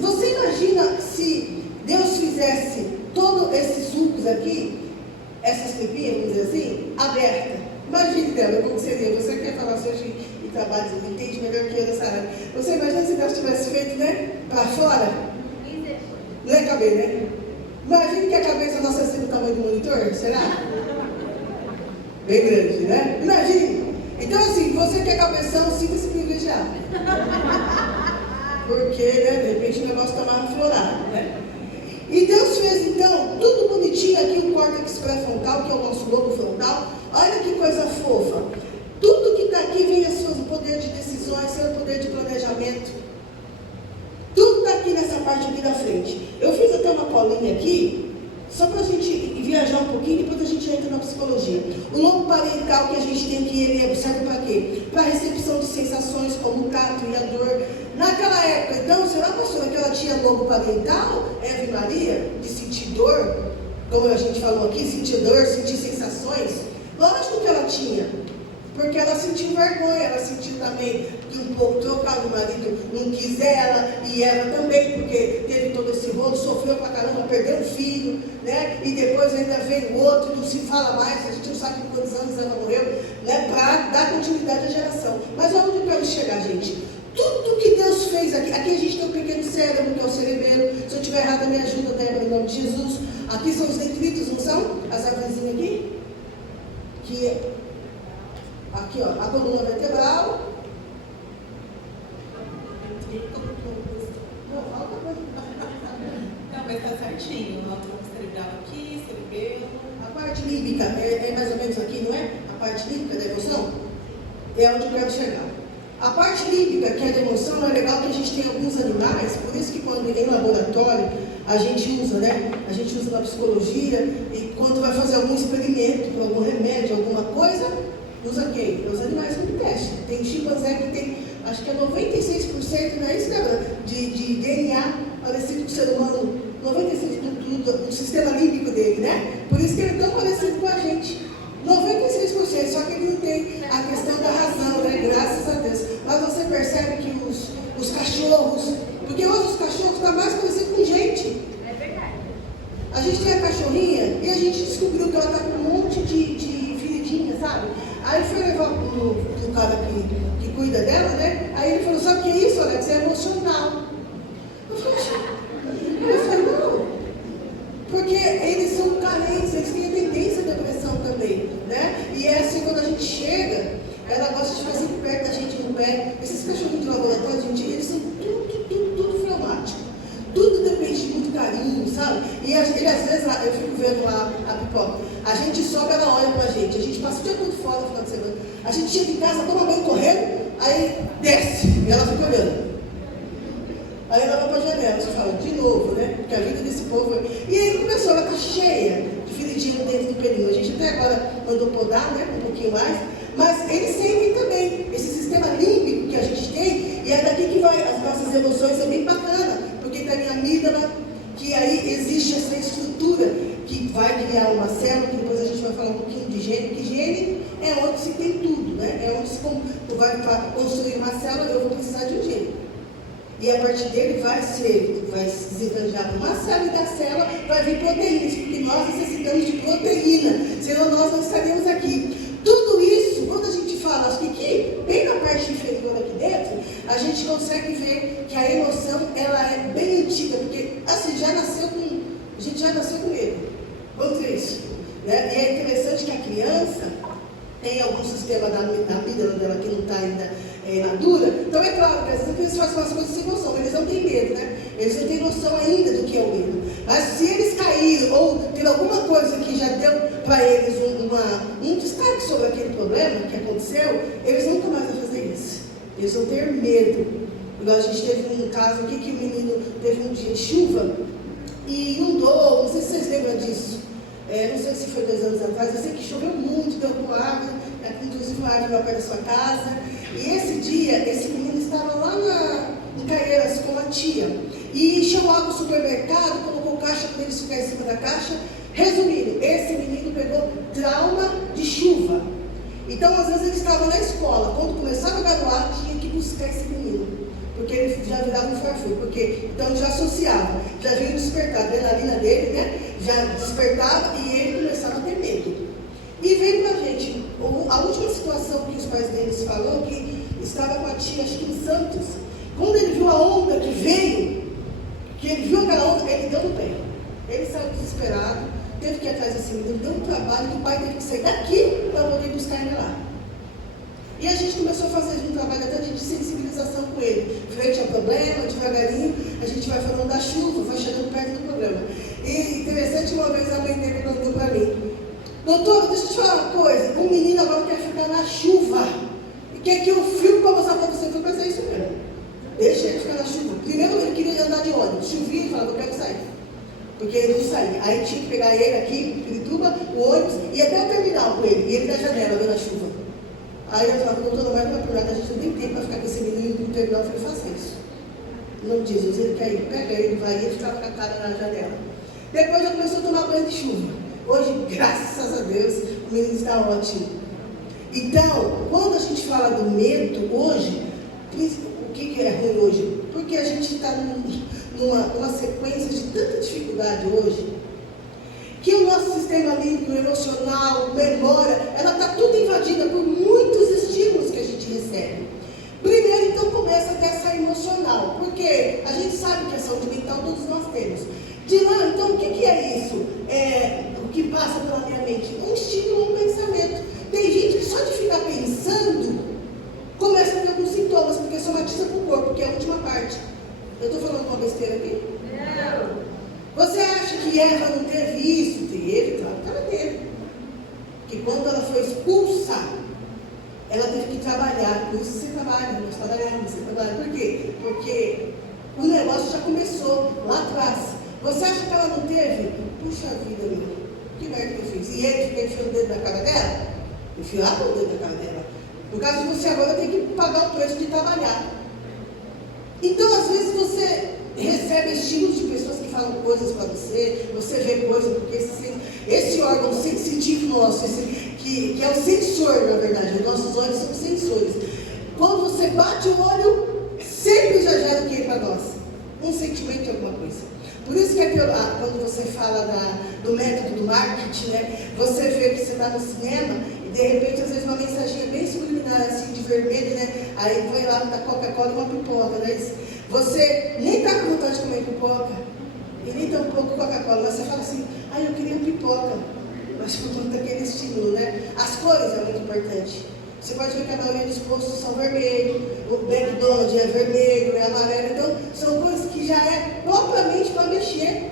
Você imagina se Deus fizesse todos esses sulcos aqui, essas tripinhas, vamos dizer assim, abertas? Imagine, Débora, como seria. Você quer falar hoje em trabalho, entende melhor que eu nessa área. Você imagina se Deus tivesse feito, né? Para fora? Não ia caber, né? Imagine que a cabeça nossa é assim do tamanho do monitor, será? Bem grande, né? Imagine. Então, assim, você que é cabeção, sinta-se privilegiado. Porque, né, de repente o negócio está mais aflorado, né? E Deus fez, então, tudo bonitinho aqui, o córtex pré-frontal, que é o nosso lobo frontal. Olha que coisa fofa. Tudo que está aqui vem seu poder de decisões, seu poder de planejamento. Tudo está aqui nessa parte aqui da frente. Eu fiz até uma colinha aqui, só para a gente viajar um pouquinho, depois a gente entra na psicologia. O lobo parental que a gente tem aqui, ele serve para quê? Para recepção de sensações como o tato e a dor. Naquela época, então, será, pastora, que ela tinha lobo parental, Eva e Maria, de sentir dor, como a gente falou aqui, sentir dor, sentir sensações? Lógico que ela tinha, porque ela sentiu vergonha, ela sentiu também que um pouco trocado, o marido não quis ela, e ela também, porque teve todo esse rolo, sofreu pra caramba, perdeu um filho, né? E depois ainda veio o outro, não se fala mais, a gente não sabe por quantos anos ela morreu, né? Para dar continuidade à geração. Mas aonde eu quero chegar, gente? Tudo que Deus fez aqui a gente tem um pequeno cérebro, que é o cerebelo. Se eu estiver errada, me ajuda, Débora, em nome de Jesus. Aqui são os detritos, não são? As árvorezinhas aqui? Aqui, ó, a coluna vertebral. Não, mas tá certinho. O tronco cerebral aqui, cerebelo. A parte límbica é mais ou menos aqui É onde eu quero chegar. A parte límbica, que é a emoção, é legal que a gente tem alguns animais, por isso que quando em laboratório a gente usa, né? A gente usa na psicologia, e quando vai fazer algum experimento, para algum remédio, alguma coisa, usa quem? Os animais como teste. Tem chimpanzé que tem, acho que é 96%, não é isso, Débora? De DNA parecido com o ser humano, 96% do sistema límbico dele, né? Por isso que ele é tão parecido com a gente. 96%, só que ele não tem a questão da razão, né? Graças a Deus. Mas você percebe que os cachorros, porque hoje os cachorros estão mais parecidos com gente. É verdade. A gente tem a cachorrinha e a gente descobriu que ela está com um monte de feridinha, sabe? Aí foi levar pro cara que cuida dela, né? Aí ele falou, sabe o que é isso, Alex? É emocional. Eu falei, não. Porque eles são carentes, eles têm a tendência à depressão também, né? E é assim, quando a gente chega, ela gosta de ficar sempre perto da gente no pé. Esses cachorrinhos de laboratório, gente, eles são tudo fleumático. Tudo depende de muito carinho, sabe? E ele, às vezes, eu fico vendo lá a pipoca. A gente sobe, ela olha pra gente. A gente passa o dia todo fora no final de semana. A gente chega em casa, toma banho correndo, aí desce. E ela fica olhando. Aí ela vai para a janela, você fala, de novo, né? Porque a vida desse povo... E aí começou, ela está cheia de feridinho dentro do pelinho. A gente até agora mandou podar, né? Um pouquinho mais. Mas eles sentem também esse sistema límbico que a gente tem. E é daqui que vai as nossas emoções, é bem bacana. Porque tem a amígdala, que aí existe essa estrutura que vai criar uma célula, que depois a gente vai falar um pouquinho de gene. Que gene é onde se tem tudo, né? É onde se vai construir uma célula, eu vou precisar de um gene. E a partir dele vai se desencadear para uma célula, e da célula vai vir proteínas, porque nós necessitamos de proteína, senão nós não estaremos aqui. Tudo isso, quando a gente fala, acho que aqui, bem na parte inferior aqui dentro, a gente consegue ver que a emoção, ela é bem antiga, porque assim, a gente já nasceu com medo. Vamos ver isso. Né? E é interessante que a criança tem algum sistema da amígdala dela que não está ainda madura. Então é claro que às vezes eles fazem umas coisas sem noção, eles não têm medo, né? Eles não têm noção ainda do que é o medo. Mas se eles caírem ou ter alguma coisa que já deu para eles um destaque sobre aquele problema que aconteceu, eles nunca mais vão fazer isso. Eles vão ter medo. Igual a gente teve um caso aqui que o menino teve um dia de chuva e inundou, não sei se vocês lembram disso. Não sei se foi 2 anos atrás, eu sei que choveu muito, derrubou água, inclusive uma árvore lá perto da sua casa. E esse dia, esse menino estava lá em Caieiras com a tia. E chamou água no supermercado, colocou caixa para eles ficarem em cima da caixa. Resumindo, esse menino pegou trauma de chuva. Então, às vezes, ele estava na escola. Quando começava a garoar, tinha que buscar esse menino. Porque ele já virava um farfur. Então, ele já associava. Já vinha despertar a adrenalina dele, né? Já despertava e ele começava a ter medo. E veio pra gente, a última situação que os pais deles falaram, que estava com a tia, acho que em Santos. Quando ele viu a onda que veio, que ele viu aquela onda, ele deu no pé. Ele saiu desesperado, teve que ir atrás desse menino, deu um trabalho, que o pai teve que sair daqui para poder buscar ele lá. E a gente começou a fazer um trabalho até de sensibilização com ele. Frente ao problema, devagarinho, a gente vai falando da chuva, vai chegando perto do problema. E interessante, uma vez a mãe dele perguntou para mim, doutor, deixa eu te falar uma coisa, um menino agora quer ficar na chuva, e quer que eu filme para mostrar para você, eu falei, mas é isso mesmo, deixa ele ficar na chuva. Primeiro ele queria andar de ônibus, chovia e falava, eu quero sair, porque ele não saía. Aí tinha que pegar ele aqui, em Pirituba, o ônibus, e até o terminal com ele, e ele da janela, vendo a chuva. Aí eu falava, doutor, não vai para a gente não tem tempo para ficar com esse menino no terminal. Eu falei, faça isso. Em nome de Jesus, ele quer ir, pega ele, vai, e ele ficava com a cara na janela. Depois já começou a tomar banho de chuva. Hoje, graças a Deus, o menino está ótimo. Então, quando a gente fala do medo hoje, o que é ruim hoje? Porque a gente está numa sequência de tanta dificuldade hoje, que o nosso sistema límbico, emocional, memória, ela está tudo invadida por muitos estímulos que a gente recebe. Primeiro, então, começa até essa emocional, porque a gente sabe que a saúde mental todos nós temos. De lá, então, o que é isso? O que passa pela minha mente? Um estímulo, um pensamento. Tem gente que só de ficar pensando, começa a ter alguns sintomas, porque somatiza com o corpo, porque é a última parte. Eu estou falando uma besteira aqui? Não. Você acha que Eva não teve isso? Teve, claro que ela teve. Que quando ela foi expulsa, ela teve que trabalhar. Por isso você trabalha, nós trabalhamos, você trabalha. Por quê? Porque o negócio já começou lá atrás. Você acha que ela não teve? Puxa vida, meu, que merda que eu fiz. E ele fica enfiando o dedo na cara dela? Enfiava o dedo na cara dela. Por causa de você agora tem que pagar o preço de trabalhar. Então, às vezes, você recebe estímulos de pessoas que falam coisas para você, você vê coisas, porque esse órgão sensitivo nosso, que é o sensor, na verdade, os nossos olhos são sensores. Quando você bate o olho, sempre já gera o que para nós? Um sentimento de alguma coisa. Por isso que quando você fala do método do marketing, né, você vê que você está no cinema e de repente, às vezes, uma mensagem bem subliminar, assim, de vermelho, né? Aí vai lá da Coca-Cola e uma pipoca, né? Você nem está com vontade de comer pipoca e nem tampouco Coca-Cola, mas você fala assim, eu queria pipoca. Mas por conta daquele estímulo, né? As cores é muito importante. Você pode ver que a maioria dos postos são vermelhos, o McDonald's é vermelho, é amarelo, então são coisas que já é propriamente para mexer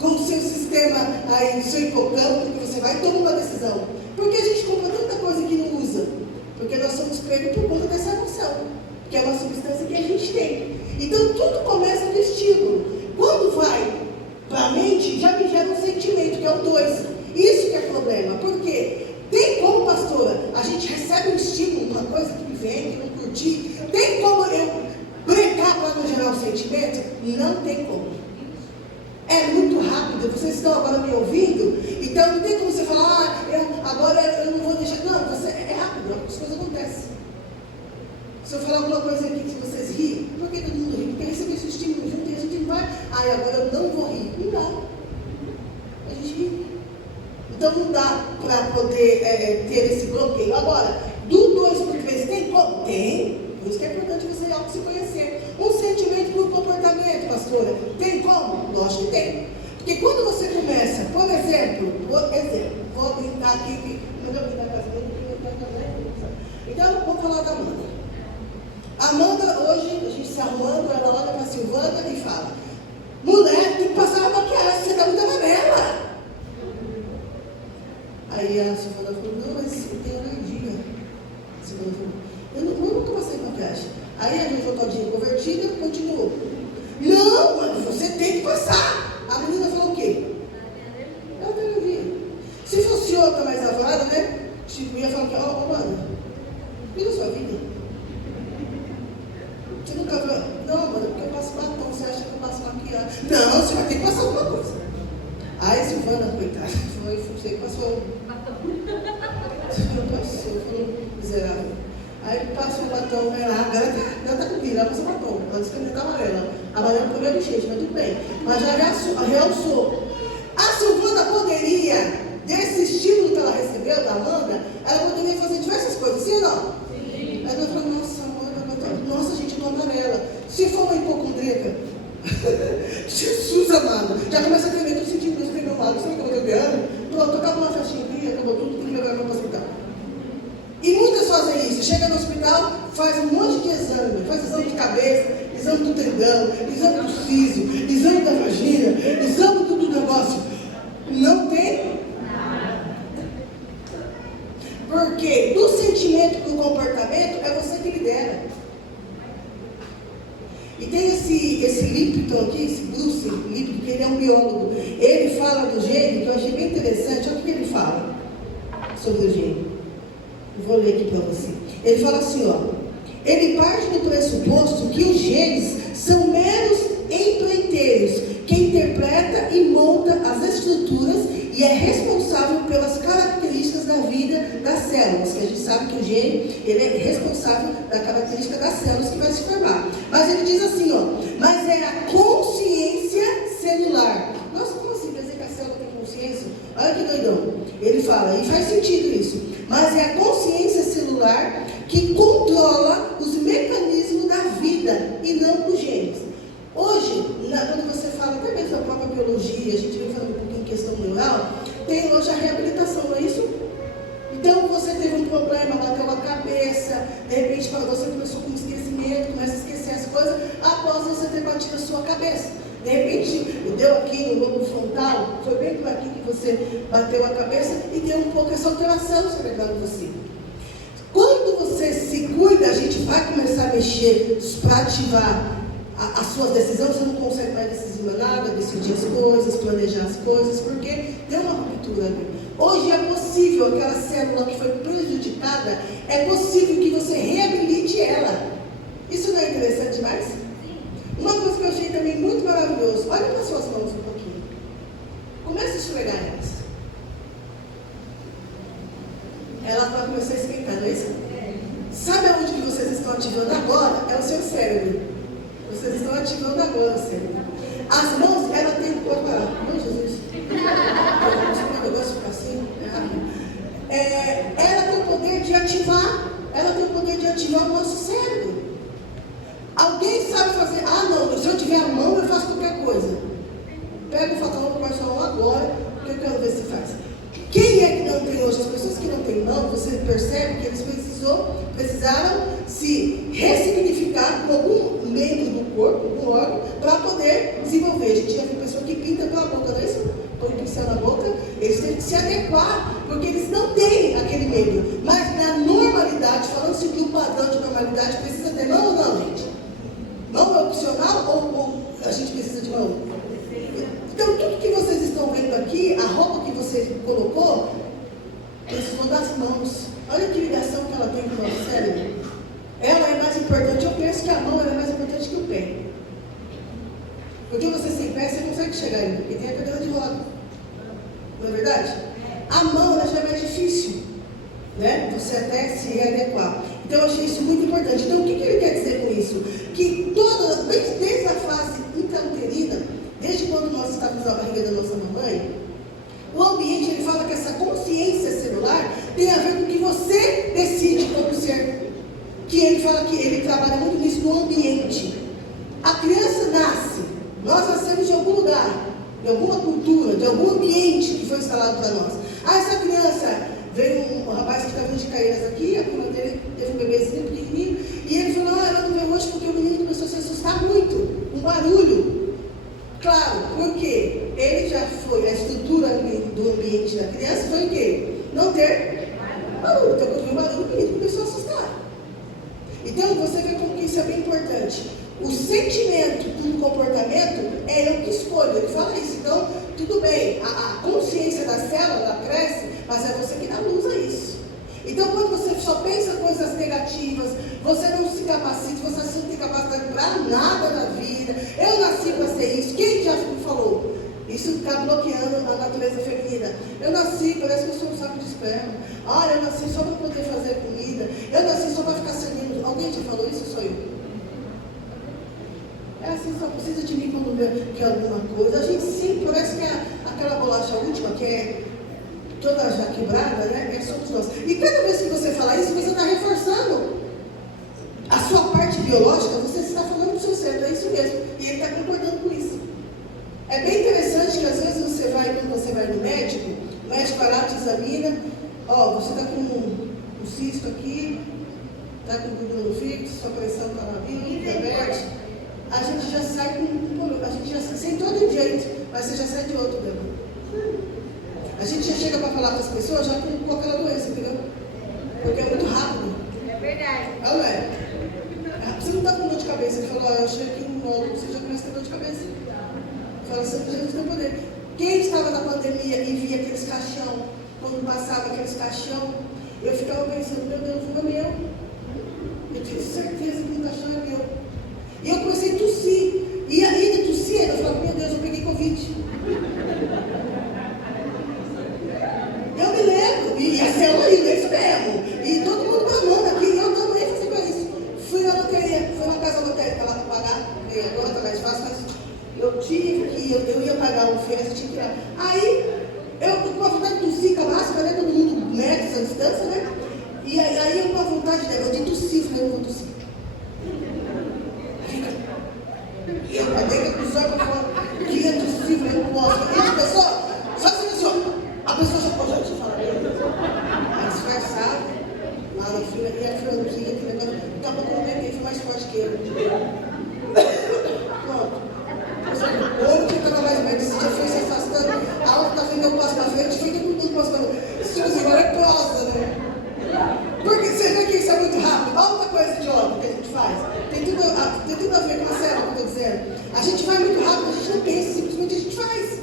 com o seu sistema aí, seu hipocampo, que você vai tomar uma decisão. Porque a gente compra tanta coisa que não usa, porque nós somos pegos por conta dessa emoção, que é uma substância que a gente tem. Então tudo começa do estímulo. Quando vai para a mente, já me gera um sentimento, que é o 2. Isso que é problema. Por quê? Tem como, pastora, a gente recebe um estímulo, uma coisa que me vem, que não curti. Tem como eu brecar para não gerar um sentimento? Não tem como. É muito rápido. Vocês estão agora me ouvindo? Então não tem como você falar, agora eu não vou deixar. Não, é rápido, as coisas acontecem. Se eu falar alguma coisa aqui que vocês riem, por que todo mundo ri? Porque receber esse estímulo junto e a gente vai, agora eu não vou rir. Não dá. A gente ri. Então não dá para poder ter esse bloqueio. Agora, do 2 por 3 tem como? Tem. Por isso que é importante você se conhecer. Um sentimento por comportamento, pastora. Tem como? Lógico que tem. Porque quando você começa, por exemplo, vou brincar aqui, mas eu brincar com as meninas, então eu vou falar da Amanda. Amanda, hoje, a gente se arrumando, ela olha para a Silvana e fala, mulher, tem que passar a maquiagem, você está muito amarela. Aí a Silvana falou, não, mas eu tenho alergia. A Silvana falou, eu nunca passei maquiagem. Aí a gente voltou todinha convertida, continuou. Não, mas você tem que passar. A menina falou o quê? Ela tem alergia. Se fosse outra mais avara, né? Tipo, ia falar que, mano, cuida da sua vida. Você nunca viu? Não, mano, porque eu passo batom, você acha que eu passo maquiagem? Não, você vai ter que passar alguma coisa. Aí a Silvana, coitada, você passou. Passou, falou miserável. Aí passou o batom, ela tá com ela passou batom. Ela disse que ela tá amarela. Amarela por meio de gente, mas tudo bem. Mas já realçou. A Silvana poderia, desse estímulo que ela recebeu da Amanda, ela poderia fazer diversas coisas, sim ou não? Sim. Aí ela falou, nossa, Amanda, nossa, gente, eu tô amarela. Se for uma hipocondríaca, Jesus amado, já começa a tremer, tô sentindo que eu estou meu lado, sabe como eu tô ganhando? Tô com uma festinha aqui, acabou tudo, tem que levar no hospital. E muitas fazem isso, chega no hospital, faz um monte de exame, faz exame de cabeça, exame do tendão, exame do siso, exame da vagina, exame do negócio. Não tem? Porque do sentimento para o comportamento é você que lidera. E tem esse Lipton aqui, esse Bruce Lipton, que ele é um biólogo. Ele fala do gene, que eu achei bem interessante. Olha o que ele fala sobre o gene. Vou ler aqui para você. Ele fala assim, ele parte do pressuposto que os genes são meros empreiteiros, que interpreta e monta as estruturas e é responsável pelas características da vida das células, que a gente sabe que o gene, ele é responsável da característica das células que vai se formar. Mas ele diz assim, mas é a consciência celular. Nossa, como assim? Quer dizer que a célula tem consciência? Olha que doidão. Ele fala, e faz sentido isso, mas é a consciência celular que controla os mecanismos da vida e não os genes. Hoje, quando você fala até mesmo da própria biologia, a gente vem falando um pouquinho em questão neural, tem hoje a reabilitação, não é isso? Então você teve um problema, bateu a cabeça, de repente você começou com esquecimento, começa a esquecer as coisas, após você ter batido a sua cabeça. De repente, deu aqui no lobo frontal, foi bem por aqui que você bateu a cabeça e deu um pouco essa alteração cerebral em você. Quando cuida, a gente vai começar a mexer para ativar as suas decisões. Você não consegue mais decidir nada, decidir as coisas, planejar as coisas, porque tem uma ruptura ali. Hoje é possível, aquela célula que foi prejudicada, é possível que você reabilite ela. Isso não é interessante demais? Uma coisa que eu achei também muito maravilhoso, olha para as suas mãos um pouquinho. Comece a esfregar elas. Ela vai começar a esquentar, não é isso? Sabe aonde que vocês estão ativando agora? É o seu cérebro. Vocês estão ativando agora o cérebro. As mãos, ela tem... Pode parar. Não, Jesus. O negócio fica assim. Ela tem o poder de ativar. Ela tem o poder de ativar o nosso cérebro. Alguém sabe fazer... Ah, não. Se eu tiver a mão, eu faço qualquer coisa. Pega o facão do coração agora, que eu quero ver se faz. Quem é que não tem hoje? As pessoas que não têm mão, você percebe que eles precisaram se ressignificar com algum membro do corpo, algum órgão, para poder desenvolver. A gente já viu pessoa que pinta pela boca, não é isso? Põe pincel na boca, eles têm que se adequar, porque eles não têm aquele membro. Mas na normalidade, falando-se de um padrão de normalidade, precisa ter mão ou não, gente? Mão é opcional ou a gente precisa de mão? Então, tudo que vocês estão vendo aqui, a roupa que você colocou, precisou das mãos. Olha que ligação que ela tem com o nosso cérebro. Ela é mais importante. Eu penso que a mão é mais importante que o pé. Porque você sem pé, você consegue chegar ainda, porque tem a cadeira de roda. Não é verdade? A mão, ela já é mais difícil, né? Você até se readequar. Então, eu achei isso muito importante. Então, o que ele quer dizer com isso? Que desde a fase intrauterina, desde quando nós estávamos na barriga da nossa mamãe, o ambiente, ele fala que essa consciência celular tem a ver com o que você decide como ser. Que ele fala que ele trabalha muito nisso no ambiente. A criança nasce, nós nascemos de algum lugar, de alguma cultura, de algum ambiente que foi instalado para nós. Ah, essa criança, veio um rapaz que estava de Caíras aqui, a prima dele teve um bebezinho pequenininho, e ele falou, ela não veio hoje porque o menino começou a se assustar muito, um barulho. Claro, porque ele já foi, a estrutura do ambiente da criança foi o quê? Não ter barulho. Então, quando viu barulho, o menino começou a assustar. Então, você vê como que isso é bem importante. O sentimento do comportamento é eu que escolho. Ele fala isso. Então, tudo bem, a consciência da célula, ela cresce, mas é você que dá luz a isso. Então, quando você só pensa coisas negativas, você não se capacita, você não tem capacidade para nada na vida. Eu nasci para ser isso. Quem já falou? Isso está bloqueando a natureza feminina. Eu nasci, parece que eu sou um saco de esperma. Olha, eu nasci só para poder fazer comida. Eu nasci só para ficar servindo. Alguém já falou isso? Sou eu. É assim, só precisa de mim quando quer alguma coisa. A gente sempre, parece que aquela bolacha última, que é toda já quebrada, né? É somos nós. E cada vez que você fala isso, você está reforçando a sua parte biológica, você está falando do seu cérebro, é isso mesmo. E ele está concordando com isso. É bem interessante que às vezes quando você vai no médico, o médico vai lá, te examina, ó, você está com um cisto aqui, está com gordura no fígado, sua pressão está na vida, diabetes. A gente já sai a gente já sem todo o jeito, mas você já sai de outro também. A gente já chega para falar com as pessoas já com aquela doença, entendeu? Porque é muito rápido. É verdade. Não é? Você não está com dor de cabeça, ele falou, eu chego aqui no módulo, você já começa a ter dor de cabeça. Fala, Santo Jesus tem poder. Quem estava na pandemia e via aqueles caixão, quando passava aqueles caixão, eu ficava pensando, meu Deus, não é meu. Eu tinha certeza que o caixão é meu. E eu comecei a tossir. E aí de tossir, eu falava, meu Deus, eu peguei Covid. Eu me lembro, e a célula ainda, é isso mesmo. E todo mundo mamando aqui, e eu dando ênfase para isso. Fui na loteria, fui na casa lotérica lá para pagar, agora está mais fácil, mas eu tive que, eu ia pagar o FIES, eu tinha que ir lá. Aí, eu com a vontade de tossir com a máscara, né? Todo mundo mede essa distância, né? E aí eu com a vontade de tossir, falei, eu vou tossir. E eu paguei com os olhos para fora, queria tossir, falei, eu não posso. E a pessoa, só essa pessoa, a pessoa já pode falar, ela disfarçada, lá na fila, e a franquinha, aquele negócio, estava com o bebê, foi mais forte que eu. Pronto. O outro que estava mais perto, esse dia foi se afastando, a outra está vendo eu passo na frente, fica com tudo passando. Tipo assim, agora é prosa, né? Porque você vê que isso é muito rápido. A outra coisa idiota que a gente faz. Tem tudo a ver com a série que eu estou dizendo. A gente vai muito rápido, a gente não pensa, simplesmente a gente faz.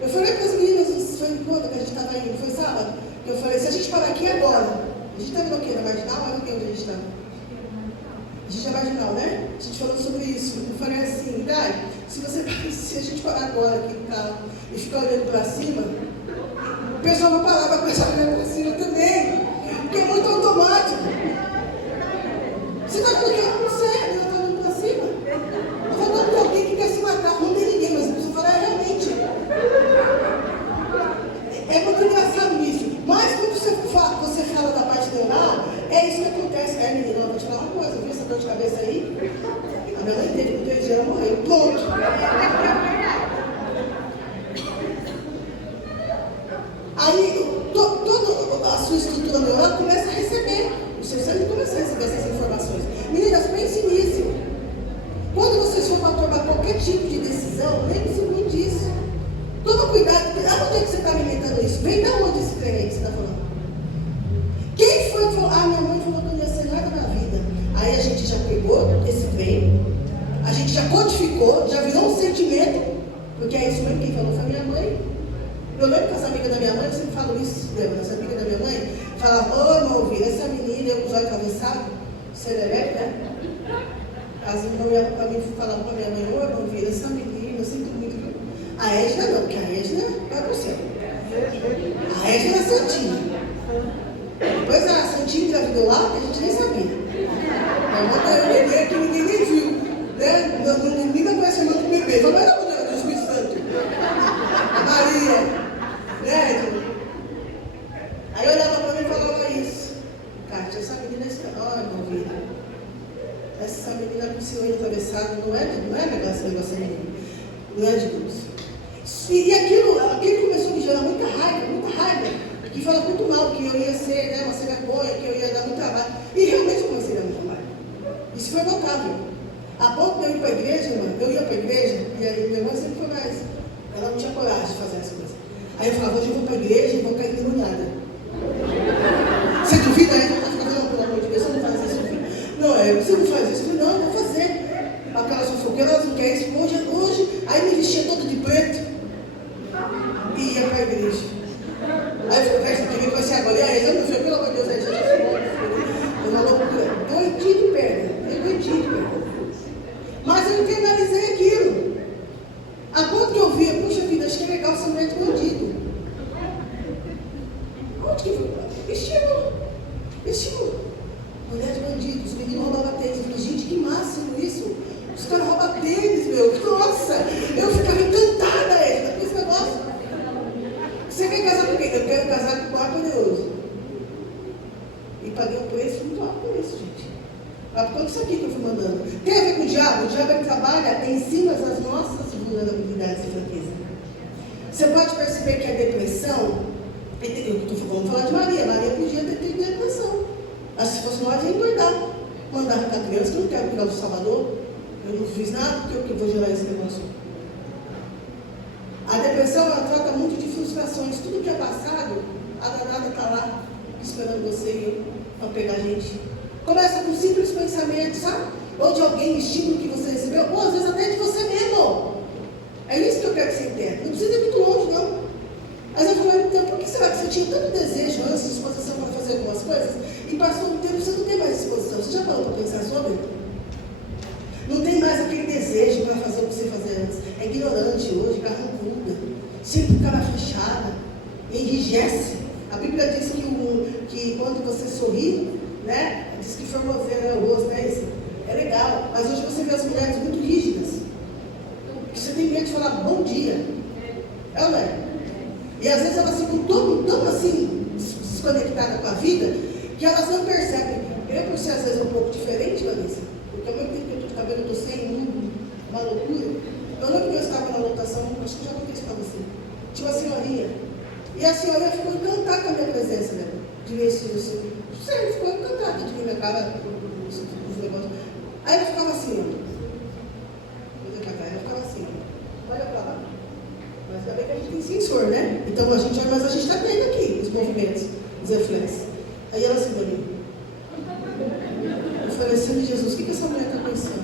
Eu falei com as meninas, foi quando que a gente estava indo? Foi sábado? Eu falei, se a gente parar aqui agora, a gente está vendo o quê? Na Marginal? Olha o que onde a gente está. A gente é Marginal, né? A gente falou sobre isso. Eu falei assim, Dai, se a gente parar agora aqui no carro e ficar olhando para cima, o pessoal vai parar para começar a olhar para cima também. Porque é muito automático. Você está falando que eu não sei, eu estou olhando para cima. Eu estou falando de alguém que quer se matar, não tem ninguém, mas eu preciso falar realmente. É muito engraçado isso. Mas quando você fala da parte neural, é isso que acontece. É, menina, eu vou te falar uma coisa, viu essa dor de cabeça aí? A minha mãe teve com 3 anos, morreu. Ponto. Aí, toda a sua estrutura neural começa a receber. O seu cérebro começa a receber essas informações. Meninas, pense nisso. Quando vocês for para tomar qualquer tipo de decisão, lembre-se muito disso. Toma cuidado. Aonde é que você está alimentando isso? Vem de onde esse trem aí que você está falando? Quem foi que falou? Ah, minha mãe falou que eu não ia ser nada na vida. Aí a gente já pegou esse trem, a gente já codificou, já virou um sentimento, porque é isso mesmo, quem falou foi minha mãe. Eu lembro que essa amiga da minha mãe, eu sempre falo isso, lembra? Essa amiga da minha mãe falava, ô Malvina, essa menina, eu com os olhos atravessados, serelepe, né? As irmãs para mim falavam para minha mãe, ô Malvina, essa menina, eu sinto muito. A Edna não, porque a Edna vai para o céu. A Edna era santinha. Depois a santinha engravidou lá, que a gente nem sabia. A irmã da bebê que ninguém nem viu. Né? Ninguém conhece a irmã do bebê. Falou, mas não, do Espírito Santo. A Maria. Né, Edna? Aí eu olhava para mim e falava isso. Cátia, essa menina é espanhola, irmã vida. Essa menina com o senhor atravessado não é negócio menino. Não é de Deus. E aquilo começou a me gerar muita raiva, que falava muito mal, que eu ia ser, né, uma cegonha, que eu ia dar muito trabalho. E realmente eu comecei a dar muito trabalho. Isso foi notável. A ponto de eu ir para a igreja, irmã, eu ia para a igreja, e aí minha irmã sempre foi mais. Ela não tinha coragem de fazer as coisas. Aí eu falava, hoje eu vou para a igreja e vou cair endemoniada. Você duvida aí? Não está fazendo, pelo amor de Deus, você não faz isso. Não, você não faz isso. Eu falei, não, eu vou fazer. Aquelas fofoqueiras, elas não querem isso. Hoje, aí me vestia todo de preto. E ia para a igreja. Aí eu falei, que vai ser agora. E aí, eu falei, pelo amor de Deus, aí já foi uma loucura. Doidinho de perna. Mas eu internalizei aquilo. A ponto que eu via, puxa vida, acho que é legal ser mulher de bandido. Onde que foi? Vestiu. Mulher de bandido. Os meninos roubavam tênis. Eu falei, gente, que máximo isso. Os caras roubam tênis, meu. Nossa, eu ficava encantada com esse negócio. Você quer casar com quem? Eu quero casar com o mais poderoso. E paguei um preço muito alto por isso, gente. Mas por conta disso aqui que eu fui mandando. Tem a ver com o diabo? O diabo ele trabalha em cima das nossas vulnerabilidades e fraquezas. Você pode perceber que a depressão, vamos falar de Maria. Maria podia ter tido depressão. Mas se fosse nós, ia engordar. Mandar para a criança, que eu não quero pegar o Salvador. Eu não fiz nada, porque eu vou gerar esse negócio. A depressão, ela trata muito de frustrações. Tudo que é passado, a danada está lá, esperando você e eu, para pegar a gente. Começa com simples pensamentos, sabe? Ou de alguém, estímulo que você recebeu, ou às vezes até de você mesmo. É isso que eu quero que você entenda. Não precisa ir muito longe, não. Mas eu falei, então, por que será que você tinha tanto desejo antes, disposição para fazer algumas coisas, e passou um tempo você não tem mais disposição? Você já parou para pensar sobre? Não tem mais aquele desejo para fazer o que você fazia antes. É ignorante hoje, carrancuda, sempre com a cara fechada, enrijece. A Bíblia diz que quando você sorri, né? Diz que formoseia o rosto, é isso. É legal, mas hoje você vê as mulheres muito rígidas. Você tem medo de falar bom dia. É ou não é? E às vezes elas ficam tão assim, desconectadas com a vida, que elas não percebem. Eu, por ser às vezes um pouco diferente, Vanessa, porque ao mesmo tempo que eu estou com cabelo, eu estou sem uma loucura. Eu lembro que eu estava na lotação, acho que já contei isso para você. Tinha uma senhorinha. E a senhorinha ficou encantada com a minha presença, né? De ver esse. Sério, ficou encantada de ver minha cara, os negócios. Aí ela ficava assim, ela ficava assim, olha para lá. Mas ainda bem que a gente tem sensor, né? Então a gente está tendo aqui os movimentos, os reflexos. Aí ela assim, para mim. Eu pensando em Jesus. O que essa mulher está pensando?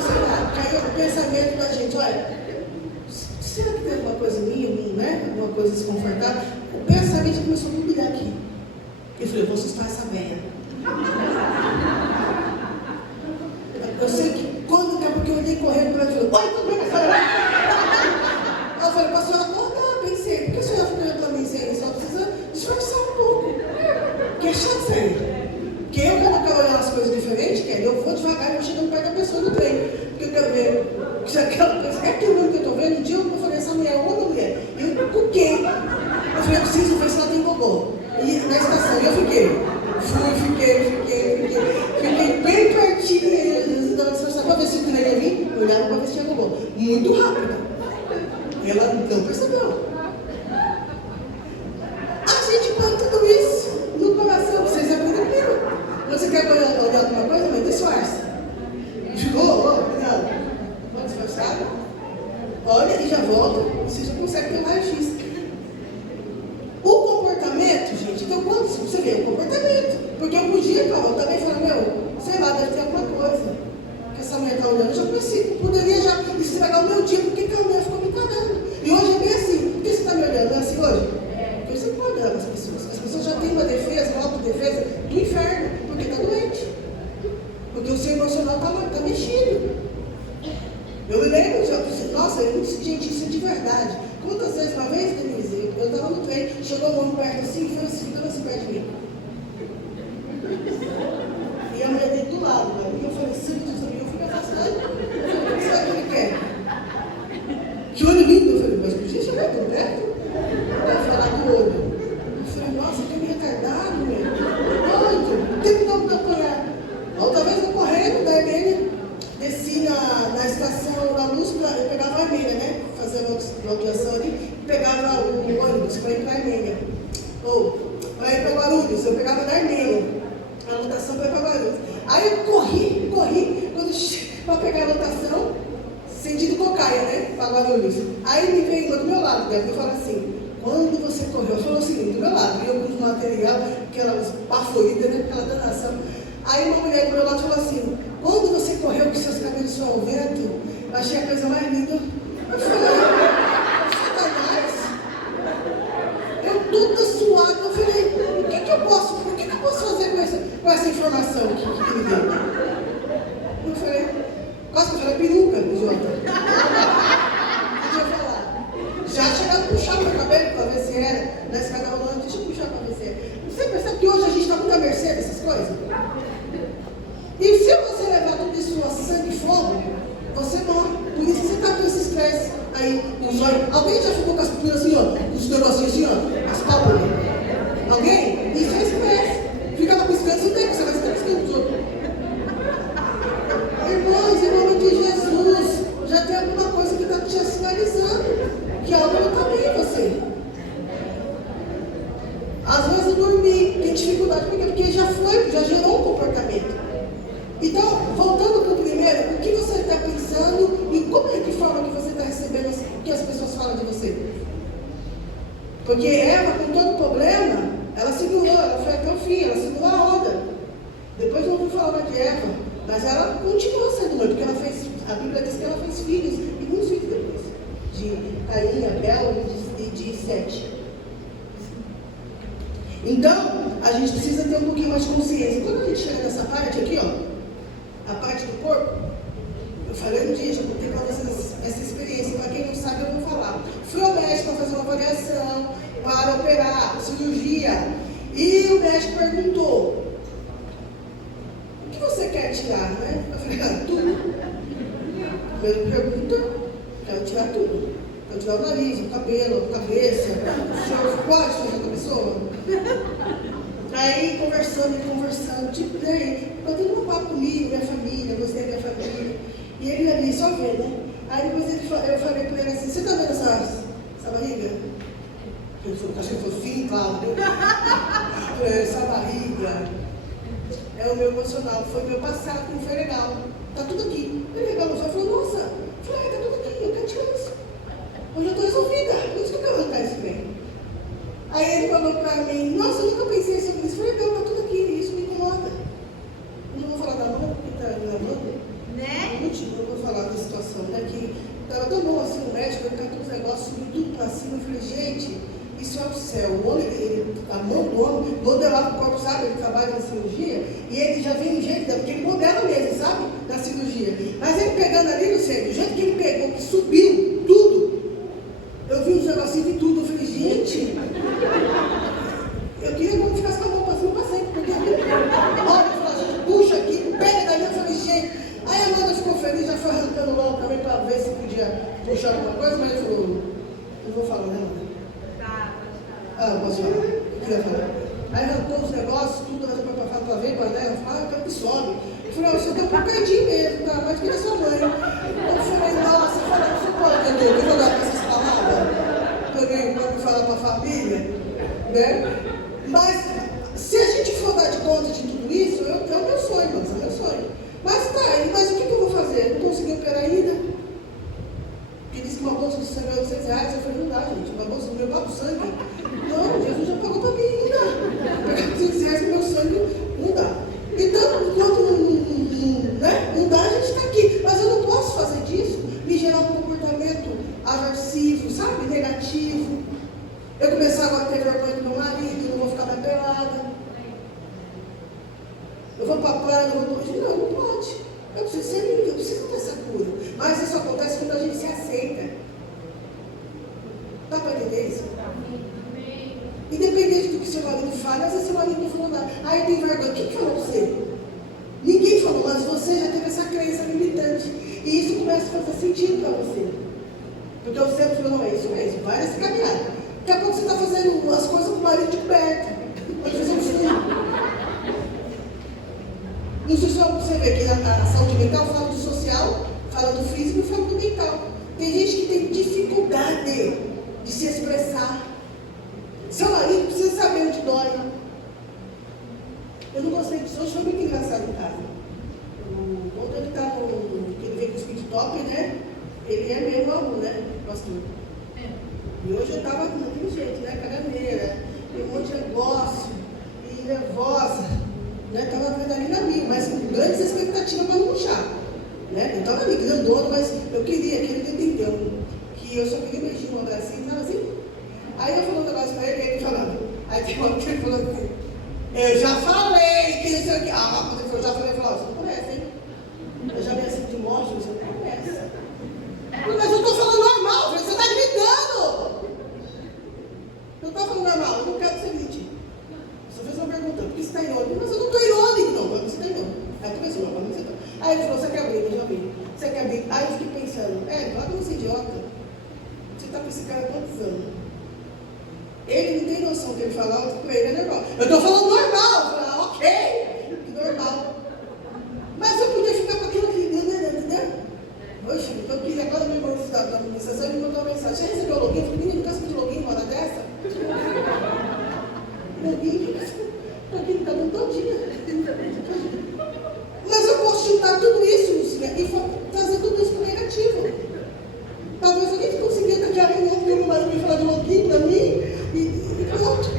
Sei lá, caiu o pensamento da gente, olha, será que tem alguma coisa minha, né? Alguma coisa desconfortável? O pensamento começou a brilhar aqui. Eu falei, eu vou assustar essa velha. Eu sei que quando daqui a pouco eu olhei correndo para ela, eu falei, oi, tudo bem, pastora? Eu falei, pastora, não, pensei, por que a senhora fica olhando para mim sem isso? Só precisa disfarçar um pouco. Porque é chato isso aí. Porque eu, quando eu quero olhar as coisas diferentes, eu vou devagar e vou chegando perto da pessoa do trem. Porque eu quero ver se aquela coisa é aquilo mesmo que eu estou vendo. Um dia eu falei, essa mulher é homem ou mulher? E eu cuquei. Eu falei, eu preciso ver se ela tem bobô. E na estação, eu fiquei. Fiquei bem pertinho. Para ver se o trem ia vir, eu olhava para ver se tinha bobô. Muito rápido. E ela não percebeu. A gente põe tudo isso no coração. Vocês aprenderam. Você quer olhar alguma coisa, mas disfarça. Ficou? Cuidado. Pode disfarçar? Olha e já volta. Você já consegue ter um raio-x. O comportamento, gente, então quando você vê o comportamento, porque eu podia também falar, sei lá, deve ter alguma coisa que essa mulher está olhando, eu já conheci, poderia já estragar o meu dia, porque aquela mulher ficou me encarando. E hoje é bem assim, por que você está me olhando? Não é assim hoje? Porque você não pode olhar as pessoas. As pessoas já têm uma defesa, uma autodefesa do inferno, porque está doente. Porque o seu emocional está mexido. Eu me lembro, nossa, gente, isso é de verdade. Quantas vezes, uma vez, Denise, eu estava no trem, chegou um homem perto assim, e foi assim, ficando assim perto de mim. E a mulher dele do lado, né? E eu falei, sim, eu fui me afastando. Eu falei, o que será que ele quer? Que olho lindo! Eu falei, mas podia chegar tão perto? Para falar do olho. Eu falei, nossa, que me retardado, meu. Doido, tem que dar um apoiar. Outra vez eu correndo da Armênia, desci na estação da luz, eu pegava a Armênia, né? Fazendo a lotação ali, pegava o ônibus para ir para a Armênia. Ou para ir para Guarulhos, eu pegava da Armênia, a lotação para ir para Guarulhos. Aí eu corri, para pegar a lotação, sentido Cocaia, né? Para Guarulhos. Aí me veio uma do meu lado, deve falar assim, quando você correu, falou o seguinte, do meu lado, eu com os material, aquelas baforidas, né? Aquela danação. Aí uma mulher do meu lado falou assim, quando você correu com seus cabelos ao vento, eu achei a coisa mais linda. Eu falei, Satanás, eu toda suada, eu falei, o que eu posso fazer com essa informação que me deu? Eu falei, quase que eu falei peruca, Jota. Deixa eu falar. Já chegaram a puxar meu cabelo para ver se era, na escada rolando, deixa eu puxar para ver se era. Você percebe que hoje a gente está muito à mercê dessas coisas? E se você levar tudo isso a sangue e fogo, você morre. Por isso que você está com esse estresse aí, os olhos. Alguém já ficou com as pupilas assim, ó? Os negocinhos assim, ó? As pálpebras. Alguém? Isso é estresse. Fica piscando, você vai estar piscando os outros. Irmãos, em nome de Jesus, já tem alguma coisa que está te sinalizando que algo não está bem em você. Às vezes eu dormi, tem dificuldade, porque já gerou um comportamento. Então, voltando para o primeiro, o que você está pensando e como é que forma que você está recebendo o que as pessoas falam de você? Porque Eva, com todo o problema, ela segurou, ela foi até o fim, ela segurou a onda. Depois não vou falar mais de Eva, mas ela continuou sendo mãe, porque ela fez, a Bíblia diz que ela fez filhos, e muitos filhos depois, de Caim, Abel e de Sete. Então, a gente precisa ter um pouquinho mais de consciência. Quando a gente chega nessa parte aqui, ó, a parte do corpo, eu falei um dia, já contei para vocês essa experiência, para quem não sabe eu vou falar. Fui ao médico para fazer uma avaliação, para operar, cirurgia, e o médico perguntou, o que você quer tirar, né? Eu falei, tudo. Ele pergunta, quero tirar tudo. Quero tirar o nariz, o cabelo, a cabeça, o senhor pode fazer a pessoa? Aí, conversando, tipo, batendo um papo comigo, minha família, gostei da minha família. E ele ali, só vê, né? Aí depois eu falei para ele assim, você tá vendo essa barriga? Ele falou, acho que foi sim, claro. Essa barriga é o meu emocional, foi o meu passado que não foi legal. Tá tudo aqui. Ele regalou, falou, nossa, tá tudo aqui, eu quero tirar isso. Hoje eu estou resolvida, por isso que eu quero arrancar isso bem. Aí ele falou para mim, nossa, eu nunca pensei sobre isso. Eu falei, não, tá tudo aqui, isso me incomoda. Eu não vou falar da mão, sabe? Ele trabalha na cirurgia e ele já vem do jeito, porque ele modela mesmo, sabe? Na cirurgia. Mas ele pegando ali, não sei, do jeito que ele pegou, que subiu tudo. Eu vi uns negocinhos de tudo, eu falei, gente, eu queria que eu ficasse com a mão pra cima pra sempre, porque olha, eu falei, gente, puxa aqui, pega daí, eu falei, gente. Aí a Amanda ficou feliz, já foi arrancando logo também para ver se podia puxar alguma coisa, mas ele falou, não vou falar, né, Amanda? Tá, pode falar. Ah, posso falar? Eu queria falar. Aí arrancou os negócios, tudo, ela foi para ver, para ela, falou, eu quero que some. Eu falei, você tá por pertinho mesmo, tá? Mas queria sua mãe. Eu falei, nossa, você pode entender, eu vou jogar com essas palavras, também para falar para a família, né? Mas, se a gente for dar de conta de tudo isso, é o meu sonho, mas é o meu sonho. Mas tá, mas o que eu vou fazer? Não consegui operar ainda. Ele disse que uma bolsa de sangue é R$800. Eu falei, não dá, gente, uma bolsa do meu próprio sangue. Não, Jesus já pagou para mim, não dá. Pegar R$800 do meu sangue, não dá. Então, enquanto não dá, a gente está aqui. Mas eu não posso fazer disso, me gerar um comportamento aversivo, sabe? Negativo. Eu começar agora a ter vergonha do meu marido, não vou ficar mais pelada. Eu vou para a praia, não pode. Eu preciso ser livre, eu preciso ter essa cura. Mas isso acontece quando a gente se aceita. Dá para entender isso? Independente do que seu marido fala, às vezes seu marido não falou nada. Aí eu tenho vergonha. Quem falou para você? Ninguém falou, mas você já teve essa crença limitante. E isso começa a fazer sentido para você. Porque eu sempre falo, não é isso, vai nessa caminhada. Daqui a pouco você está fazendo as coisas com o marido de perto. Pode fazer um filho. Não sei se você vê que a saúde mental fala do social, fala do físico e fala do mental. Tem gente que tem dificuldade de se expressar. Seu marido precisa saber onde dói. Eu não gostei disso, hoje foi muito engraçado em casa. Quando ele está ele veio com o speed top, né? Ele é mesmo aluno, né? Pastor. E hoje eu estava daquele jeito, né? Caganeira, tem um monte de negócio, e nervosa. Estava adrenalina mil, mas com grandes expectativas para não murchar. Né? Eu estava ali grandona, mas eu queria que ele entendeu que eu só queria um beijinho, um abracinho, sabe assim? Aí eu falei um negócio para ele, e ele falando. Aí tem uma hora que ele falou assim, eu já falei que não sei o que. Ah, quando ele falou, já falei, ele falou, você não conhece, hein? Eu já vi assim de morte, você não conhece. Mas eu estou falando normal, você está gritando. Eu estou falando normal, eu não quero ser vítima. Você fez uma pergunta, por que você está irônico? Mas eu não estou irônico, não, mas você está irônico. Aí começou, mas você está. Aí ele falou, você quer abrir? Eu já vi. Você quer abrir? Aí eu fiquei pensando, claro que você é idiota. Você está com esse cara há quantos anos? Ele não tem noção que ele fala alto com ele, é normal. Eu estou falando normal. Eu falei, ok, normal. Mas eu podia ficar com aquilo que entendeu? Oxe, eu queria agora me imunizar da administração e me mandou uma mensagem. Você recebeu o login? Eu falei, menino, nunca de login uma hora dessa? Login? Para quem está dando todinha. Mas eu posso juntar tudo isso, Lucia, e trazer tudo isso para o negativo. Talvez a gente consiga daqui a pouco outro meu marido me falar de login para mim e pronto.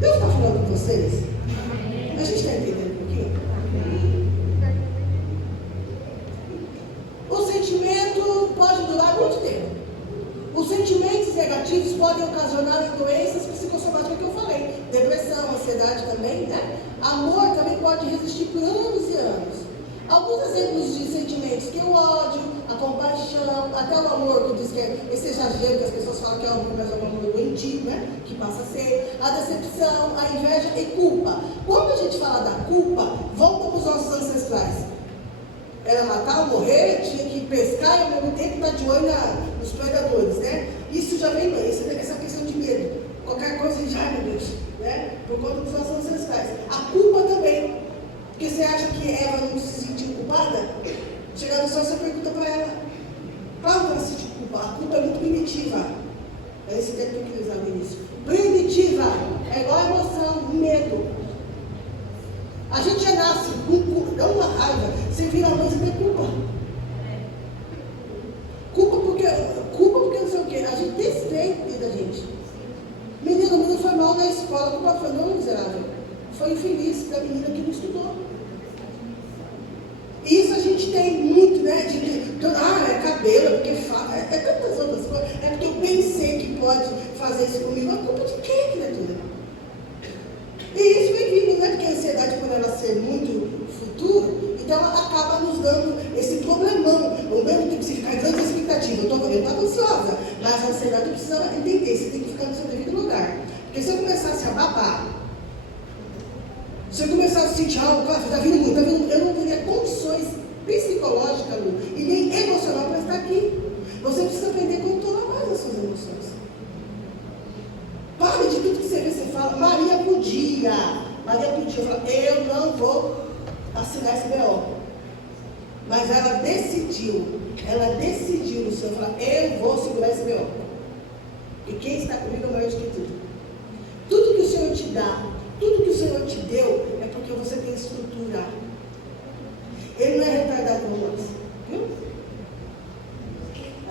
Deus está falando com vocês? A gente está entendendo um pouquinho? O sentimento pode durar muito tempo. Os sentimentos negativos podem ocasionar doenças psicossomáticas que eu falei. Depressão, ansiedade também, né? Amor também pode resistir por anos e anos. Alguns exemplos de sentimentos que é o ódio, a compaixão, até o amor, que diz que é esse exagero que as pessoas falam que é amor, mas é um amor doentio, né? Que passa a ser a decepção, a inveja e culpa. Quando a gente fala da culpa, volta para os nossos ancestrais. Era matar ou morrer, tinha que pescar e ao mesmo tempo estar de olho nos predadores, né? Isso já vem, essa questão de medo. Qualquer coisa a gente, ai meu Deus, né? Por conta dos nossos ancestrais. A culpa também. Porque você acha que Eva não se sentiu culpada? Chegar no céu, você pergunta para ela. Claro que ela se sentiu culpada. A culpa é muito primitiva. É esse termo que eu queria usar no início. Primitiva. É igual a emoção, medo. A gente já nasce com culpa, dá uma raiva. Você vira a mãe, você tem culpa. Culpa porque não sei o quê. A gente tem esse trem dentro da gente. Menino foi mal na escola, a culpa foi não miserável. Foi infeliz da menina que não estudou. Isso a gente tem muito, né? É cabelo, é porque fala, é tantas outras coisas. É porque eu pensei que pode fazer isso comigo. A culpa de quem, criatura? eu estava ansiosa, mas a ansiedade precisa entender, você tem que ficar no seu devido lugar. Porque se eu começasse a babar, se eu começasse a sentir algo, está vindo muito, eu não teria condições psicológicas, Lu, e nem emocional para estar aqui. Você precisa aprender a controlar mais as suas emoções. Pare de tudo que você vê, você fala. Maria podia falar, eu não vou assinar esse BO. Mas ela decidiu no Senhor, falar, eu vou segurar esse BO. E quem está comigo é maior do que tudo. Tudo que o Senhor te dá, tudo que o Senhor te deu, é porque você tem estrutura. Ele não é retardado como nós, viu?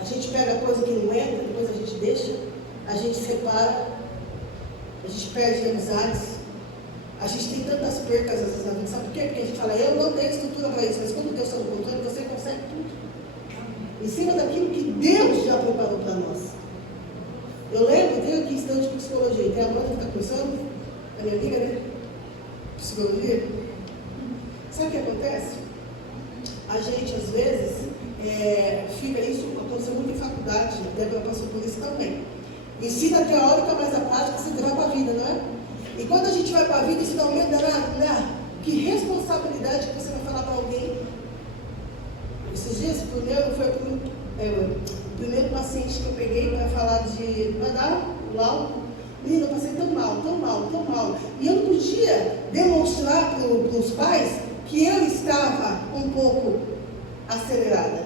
A gente pega coisa que não entra, depois a gente deixa, a gente separa, a gente perde amizades, a gente tem tantas percas às vezes na vida. Sabe por quê? Porque a gente fala, eu não tenho estrutura para isso, mas quando Deus está no controle, você consegue tudo. Em cima daquilo que Deus já preparou para nós. Eu lembro, eu tenho aqui estudante de psicologia, tem a Bruna que está cursando, a minha amiga, né? Psicologia. Sabe o que acontece? A gente, às vezes, fica isso, aconteceu muito em faculdade, a Débora passou por isso também. Ensina a teórica, mas a prática você vai para a vida, não é? E quando a gente vai para a vida, isso dá um medo danado, né? Que responsabilidade que você vai falar para alguém. Esses dias, foi o primeiro paciente que eu peguei para falar para dar o laudo. Menina, eu passei tão mal. E eu não podia demonstrar para os pais que eu estava um pouco acelerada.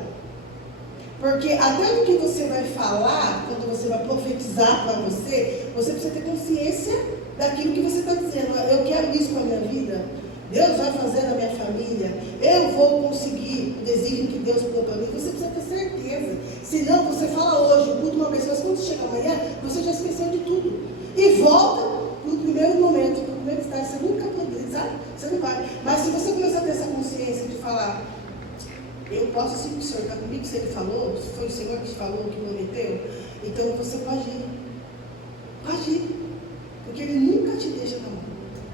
Porque até o que você vai falar, quando você vai profetizar para você precisa ter consciência daquilo que você está dizendo. Eu quero isso para a minha vida, Deus vai fazer na minha família, eu vou conseguir o desígnio que Deus pôs para mim. Você precisa ter certeza. Senão você fala hoje, o culto uma vez, mas quando chega amanhã, você já esqueceu de tudo. E volta para o primeiro momento, para o primeiro estágio. Você nunca pode, sabe? Você não vai. Mas se você começar a ter essa consciência de falar, eu posso sim, o Senhor está comigo, se Ele falou, se foi o Senhor que falou, que prometeu, então você pode ir. Pode ir. Porque Ele nunca te deixa na mão.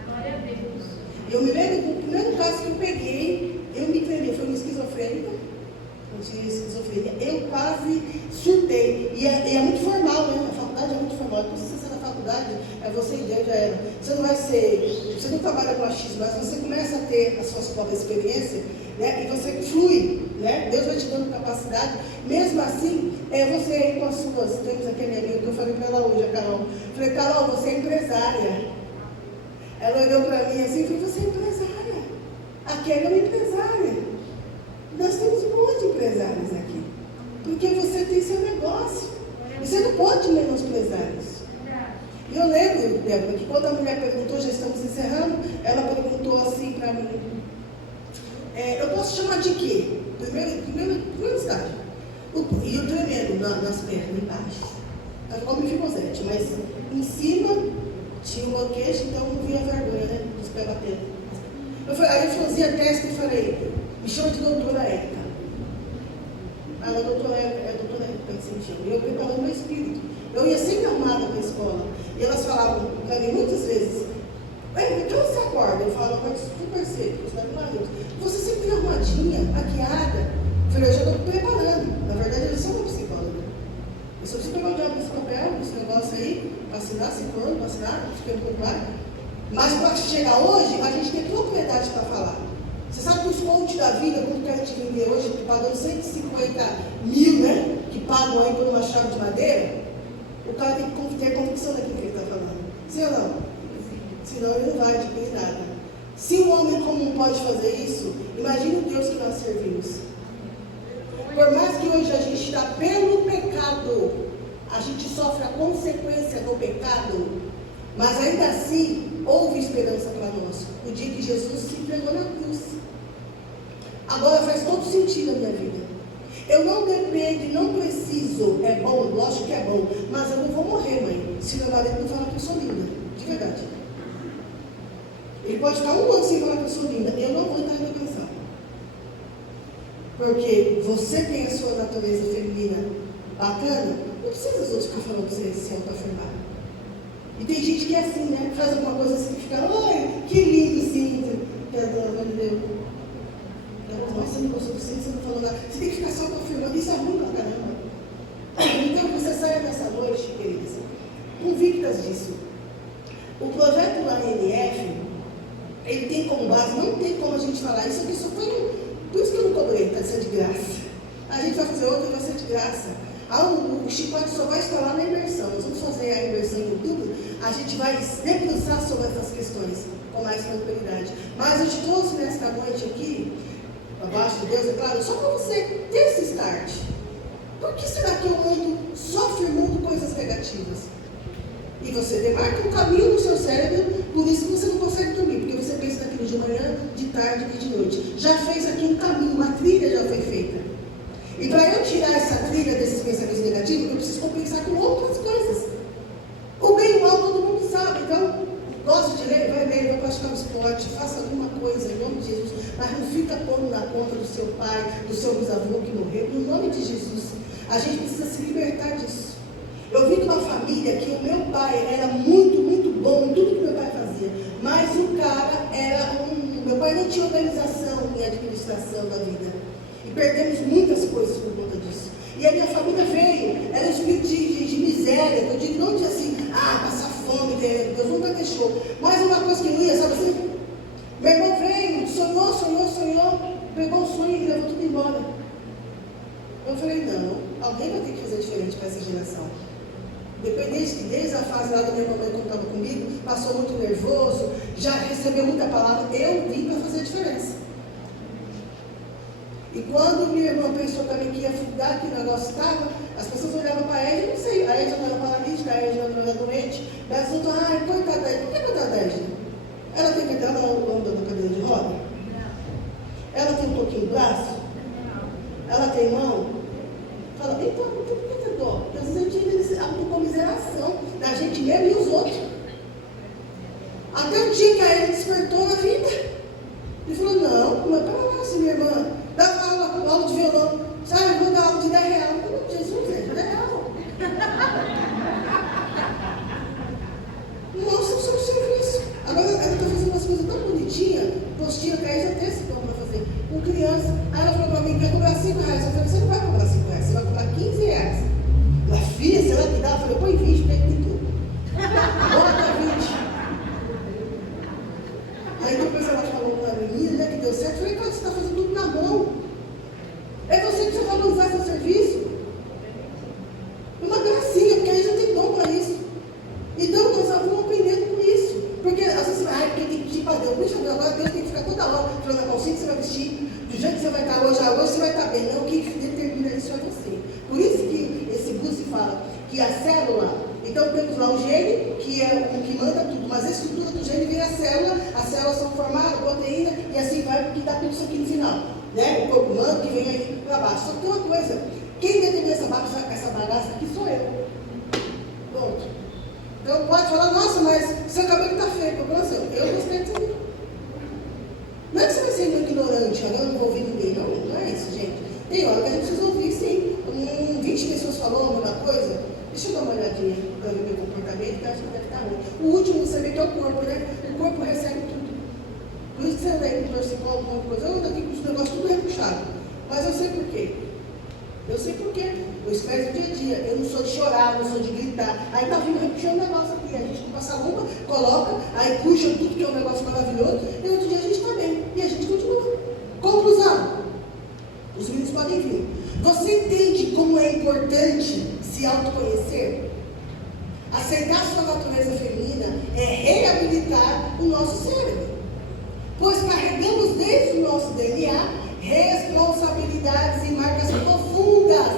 Glória a Deus. Eu me lembro do primeiro caso que eu peguei, eu me tremei, foi uma esquizofrênica, eu tinha esquizofrenia, eu quase surtei. E é muito formal, né? A faculdade é muito formal. Quando você sai da faculdade, é você e Deus, já era. Você não vai ser, você não trabalha com achismo, mas você começa a ter as suas próprias experiências, né? E você flui, né? Deus vai te dando capacidade. Mesmo assim, você aí com as suas, temos aquele amigo que eu falei para ela hoje, a Carol. Falei, Carol, você é empresária. Ela olhou para mim assim e falou, você é empresária. Aqui é uma empresária. Nós temos um monte de empresários aqui. Porque você tem seu negócio. E você não pode menosprezar isso. E eu lembro, Débora, que quando a mulher perguntou, já estamos encerrando, ela perguntou assim para mim, eu posso chamar de quê? Primeiro estágio. E o tremendo nas pernas, embaixo. Ela ficou mifimosete, mas em cima tinha um bloqueio, então não via vergonha, né? Dos pés batendo. Aí eu fazia teste e falei, me chama de doutora Érica. A doutora Érica, doutora Érica que se me chama. E eu preparando meu espírito. Eu ia sempre arrumada para a escola. E elas falavam para mim muitas vezes, então você acorda? Eu falo, mas super cedo, porque você está com Deus. Você sempre vem arrumadinha, maquiada. Eu falei, eu já estou preparando. Na verdade, eu sou uma psicóloga. Eu só preciso pegar o diabo desse papel, desse negócio aí, para assinar, se for, para assinar, fica por claro. Mas para chegar hoje, a gente tem propriedade para falar. Você sabe que os coaches da vida, quando querem te vender hoje, pagando 150 mil, né? Que pagam aí por uma chave de madeira, o cara tem que ter convicção daquilo que ele está falando. Sim ou não? Senão ele não vai adquirir nada. Se um homem comum pode fazer isso, imagine o Deus que nós servimos. Por mais que hoje a gente está pelo pecado, a gente sofre a consequência do pecado, mas ainda assim houve esperança para nós. O dia que Jesus se entregou na cruz. Agora faz todo sentido na minha vida. Eu não dependo, não preciso. É bom, lógico que é bom, mas eu não vou morrer, mãe, se meu marido não falar que eu sou linda. De verdade. Ele pode ficar um ano sem falar que eu sou linda. Eu não vou entrar em depressão. Porque você tem a sua natureza feminina bacana, não precisa dos outros ficar falando para você se autoafirmar. E tem gente que é assim, né? Faz alguma coisa assim, fica, oi, que lindo sim, que a dona deu. Nossa, você não gostou de você não falou nada. Você tem que ficar só autoafirmando, isso é ruim pra caramba. você saia nessa noite, queridas, convictas disso. O projeto ANF, ele tem como base, não tem como a gente falar, isso aqui só foi por isso que eu não cobrei, está sendo de graça. A gente vai fazer outra e vai ser de graça. O chicote só vai estar lá na imersão. Nós vamos fazer a imersão em outubro, a gente vai debruçar sobre essas questões com mais tranquilidade. Mas eu te trouxe nesta noite aqui, abaixo de Deus, é claro, só para você ter esse start. Por que será que o mundo sofre muito coisas negativas? E você demarca um caminho no seu cérebro, por isso que você não consegue dormir, porque você pensa naquilo de manhã, de tarde e de noite. Já fez aqui um caminho, uma trilha já foi feita. E para eu tirar essa trilha desses pensamentos negativos, eu preciso compensar com outras coisas. O bem e o mal todo mundo sabe, então, gosta de ler, vai ler, vai praticar um esporte, faça alguma coisa em nome de Jesus, mas não fica pondo na conta do seu pai, do seu bisavô que morreu, no nome de Jesus. A gente precisa se libertar disso. Eu vim de uma família que o meu pai era muito, muito bom em tudo que meu pai fazia, mas o cara era meu pai não tinha organização e administração da vida. E perdemos muitas coisas por conta disso. E a minha família veio, era um espírito de miséria, eu digo, não de assim, passar fome, Deus nunca deixou. Mas uma coisa que não ia, sabe assim? Meu irmão veio, sonhou, pegou o sonho e levou tudo embora. Eu falei, não, alguém vai ter que fazer diferente para essa geração. Depois, desde a fase lá da minha mamãe quando estava comigo, passou muito nervoso, já recebeu muita palavra, eu vim para fazer a diferença. E quando minha irmã pensou também que ia fugir, que o negócio estava, as pessoas olhavam para ela, não sei, a Edna não era paralítica, a Edna não era doente, elas falaram, coitada da Edna, por que coitada da Edna? Ela tem que ela anda na cadeira de roda? Não. Ela tem um pouquinho de braço? Não. Ela tem mão? Fala, então, por que você dó? Porque às vezes a gente tem autocomiseração da gente mesmo e os outros. Até um dia que a Edna despertou na vida. E falou, não, mas pera lá, se minha irmã dá aula de violão, sabe, vou dar aula de R$10. Jesus, R$10. Nossa, o seu serviço. Agora ela está fazendo umas coisas tão bonitinhas, postinha, que aí já tem esse dom para fazer. Com criança. Aí ela falou para mim, quer cobrar R$5. Eu falei, você não vai cobrar R$5, você vai cobrar R$15. Minha filha, se ela me dá, eu falei, põe 20, tem que ter tudo. Bota 20. Aí depois ela falou para a menina, que deu certo, eu falei, cara, você está fazendo tudo na mão. É você que você falou, não faz seu serviço. É uma gracinha, porque aí já tem dom para isso. Então nós vamos aprendendo com isso. Porque às vezes você porque tem que pedir para Deus. Puxa, agora Deus tem que ficar toda hora falando a calcinha que você vai vestir, do jeito que você vai estar hoje você vai estar bem. Não, o que determina isso é você. Por isso que esse Bruce fala que a célula, então temos lá o gene, que é o que manda tudo, mas a estrutura do gene vem a célula, as células são formadas, proteína, e assim vai, porque dá tudo isso aqui no final. Né? O corpo humano que vem aí para baixo. Só que tem uma coisa, quem determina essa bagaça aqui sou eu. Pronto. Então pode falar, nossa, mas seu cabelo está feio, problema seu. Eu gostei disso aí. Não é que você vai ser ignorante, agora eu não vou ouvir ninguém, não é isso, gente. Tem hora que a gente precisa ouvir, sim. 20 pessoas falou uma coisa, deixa eu dar uma olhadinha para ver meu comportamento, que acho que deve estar ruim. O último você vê que é o corpo, né? O corpo recebe tudo. Por isso que você anda aí com torcicolo, alguma coisa, eu ando aqui com os negócios tudo repuxado. Mas eu sei por quê. Eu sei por quê. Eu expresso o dia a dia. Eu não sou de chorar, não sou de gritar. Aí tá vindo repuxando um negócio aqui. A gente não passa a luva, coloca, aí puxa tudo que é um negócio maravilhoso. E outro dia a gente está bem. E a gente continua. Conclusão. Os meninos podem vir. Você entende como é importante se autoconhecer? Aceitar a sua natureza feminina é reabilitar o nosso cérebro. Pois carregamos desde o nosso DNA responsabilidades e marcas profundas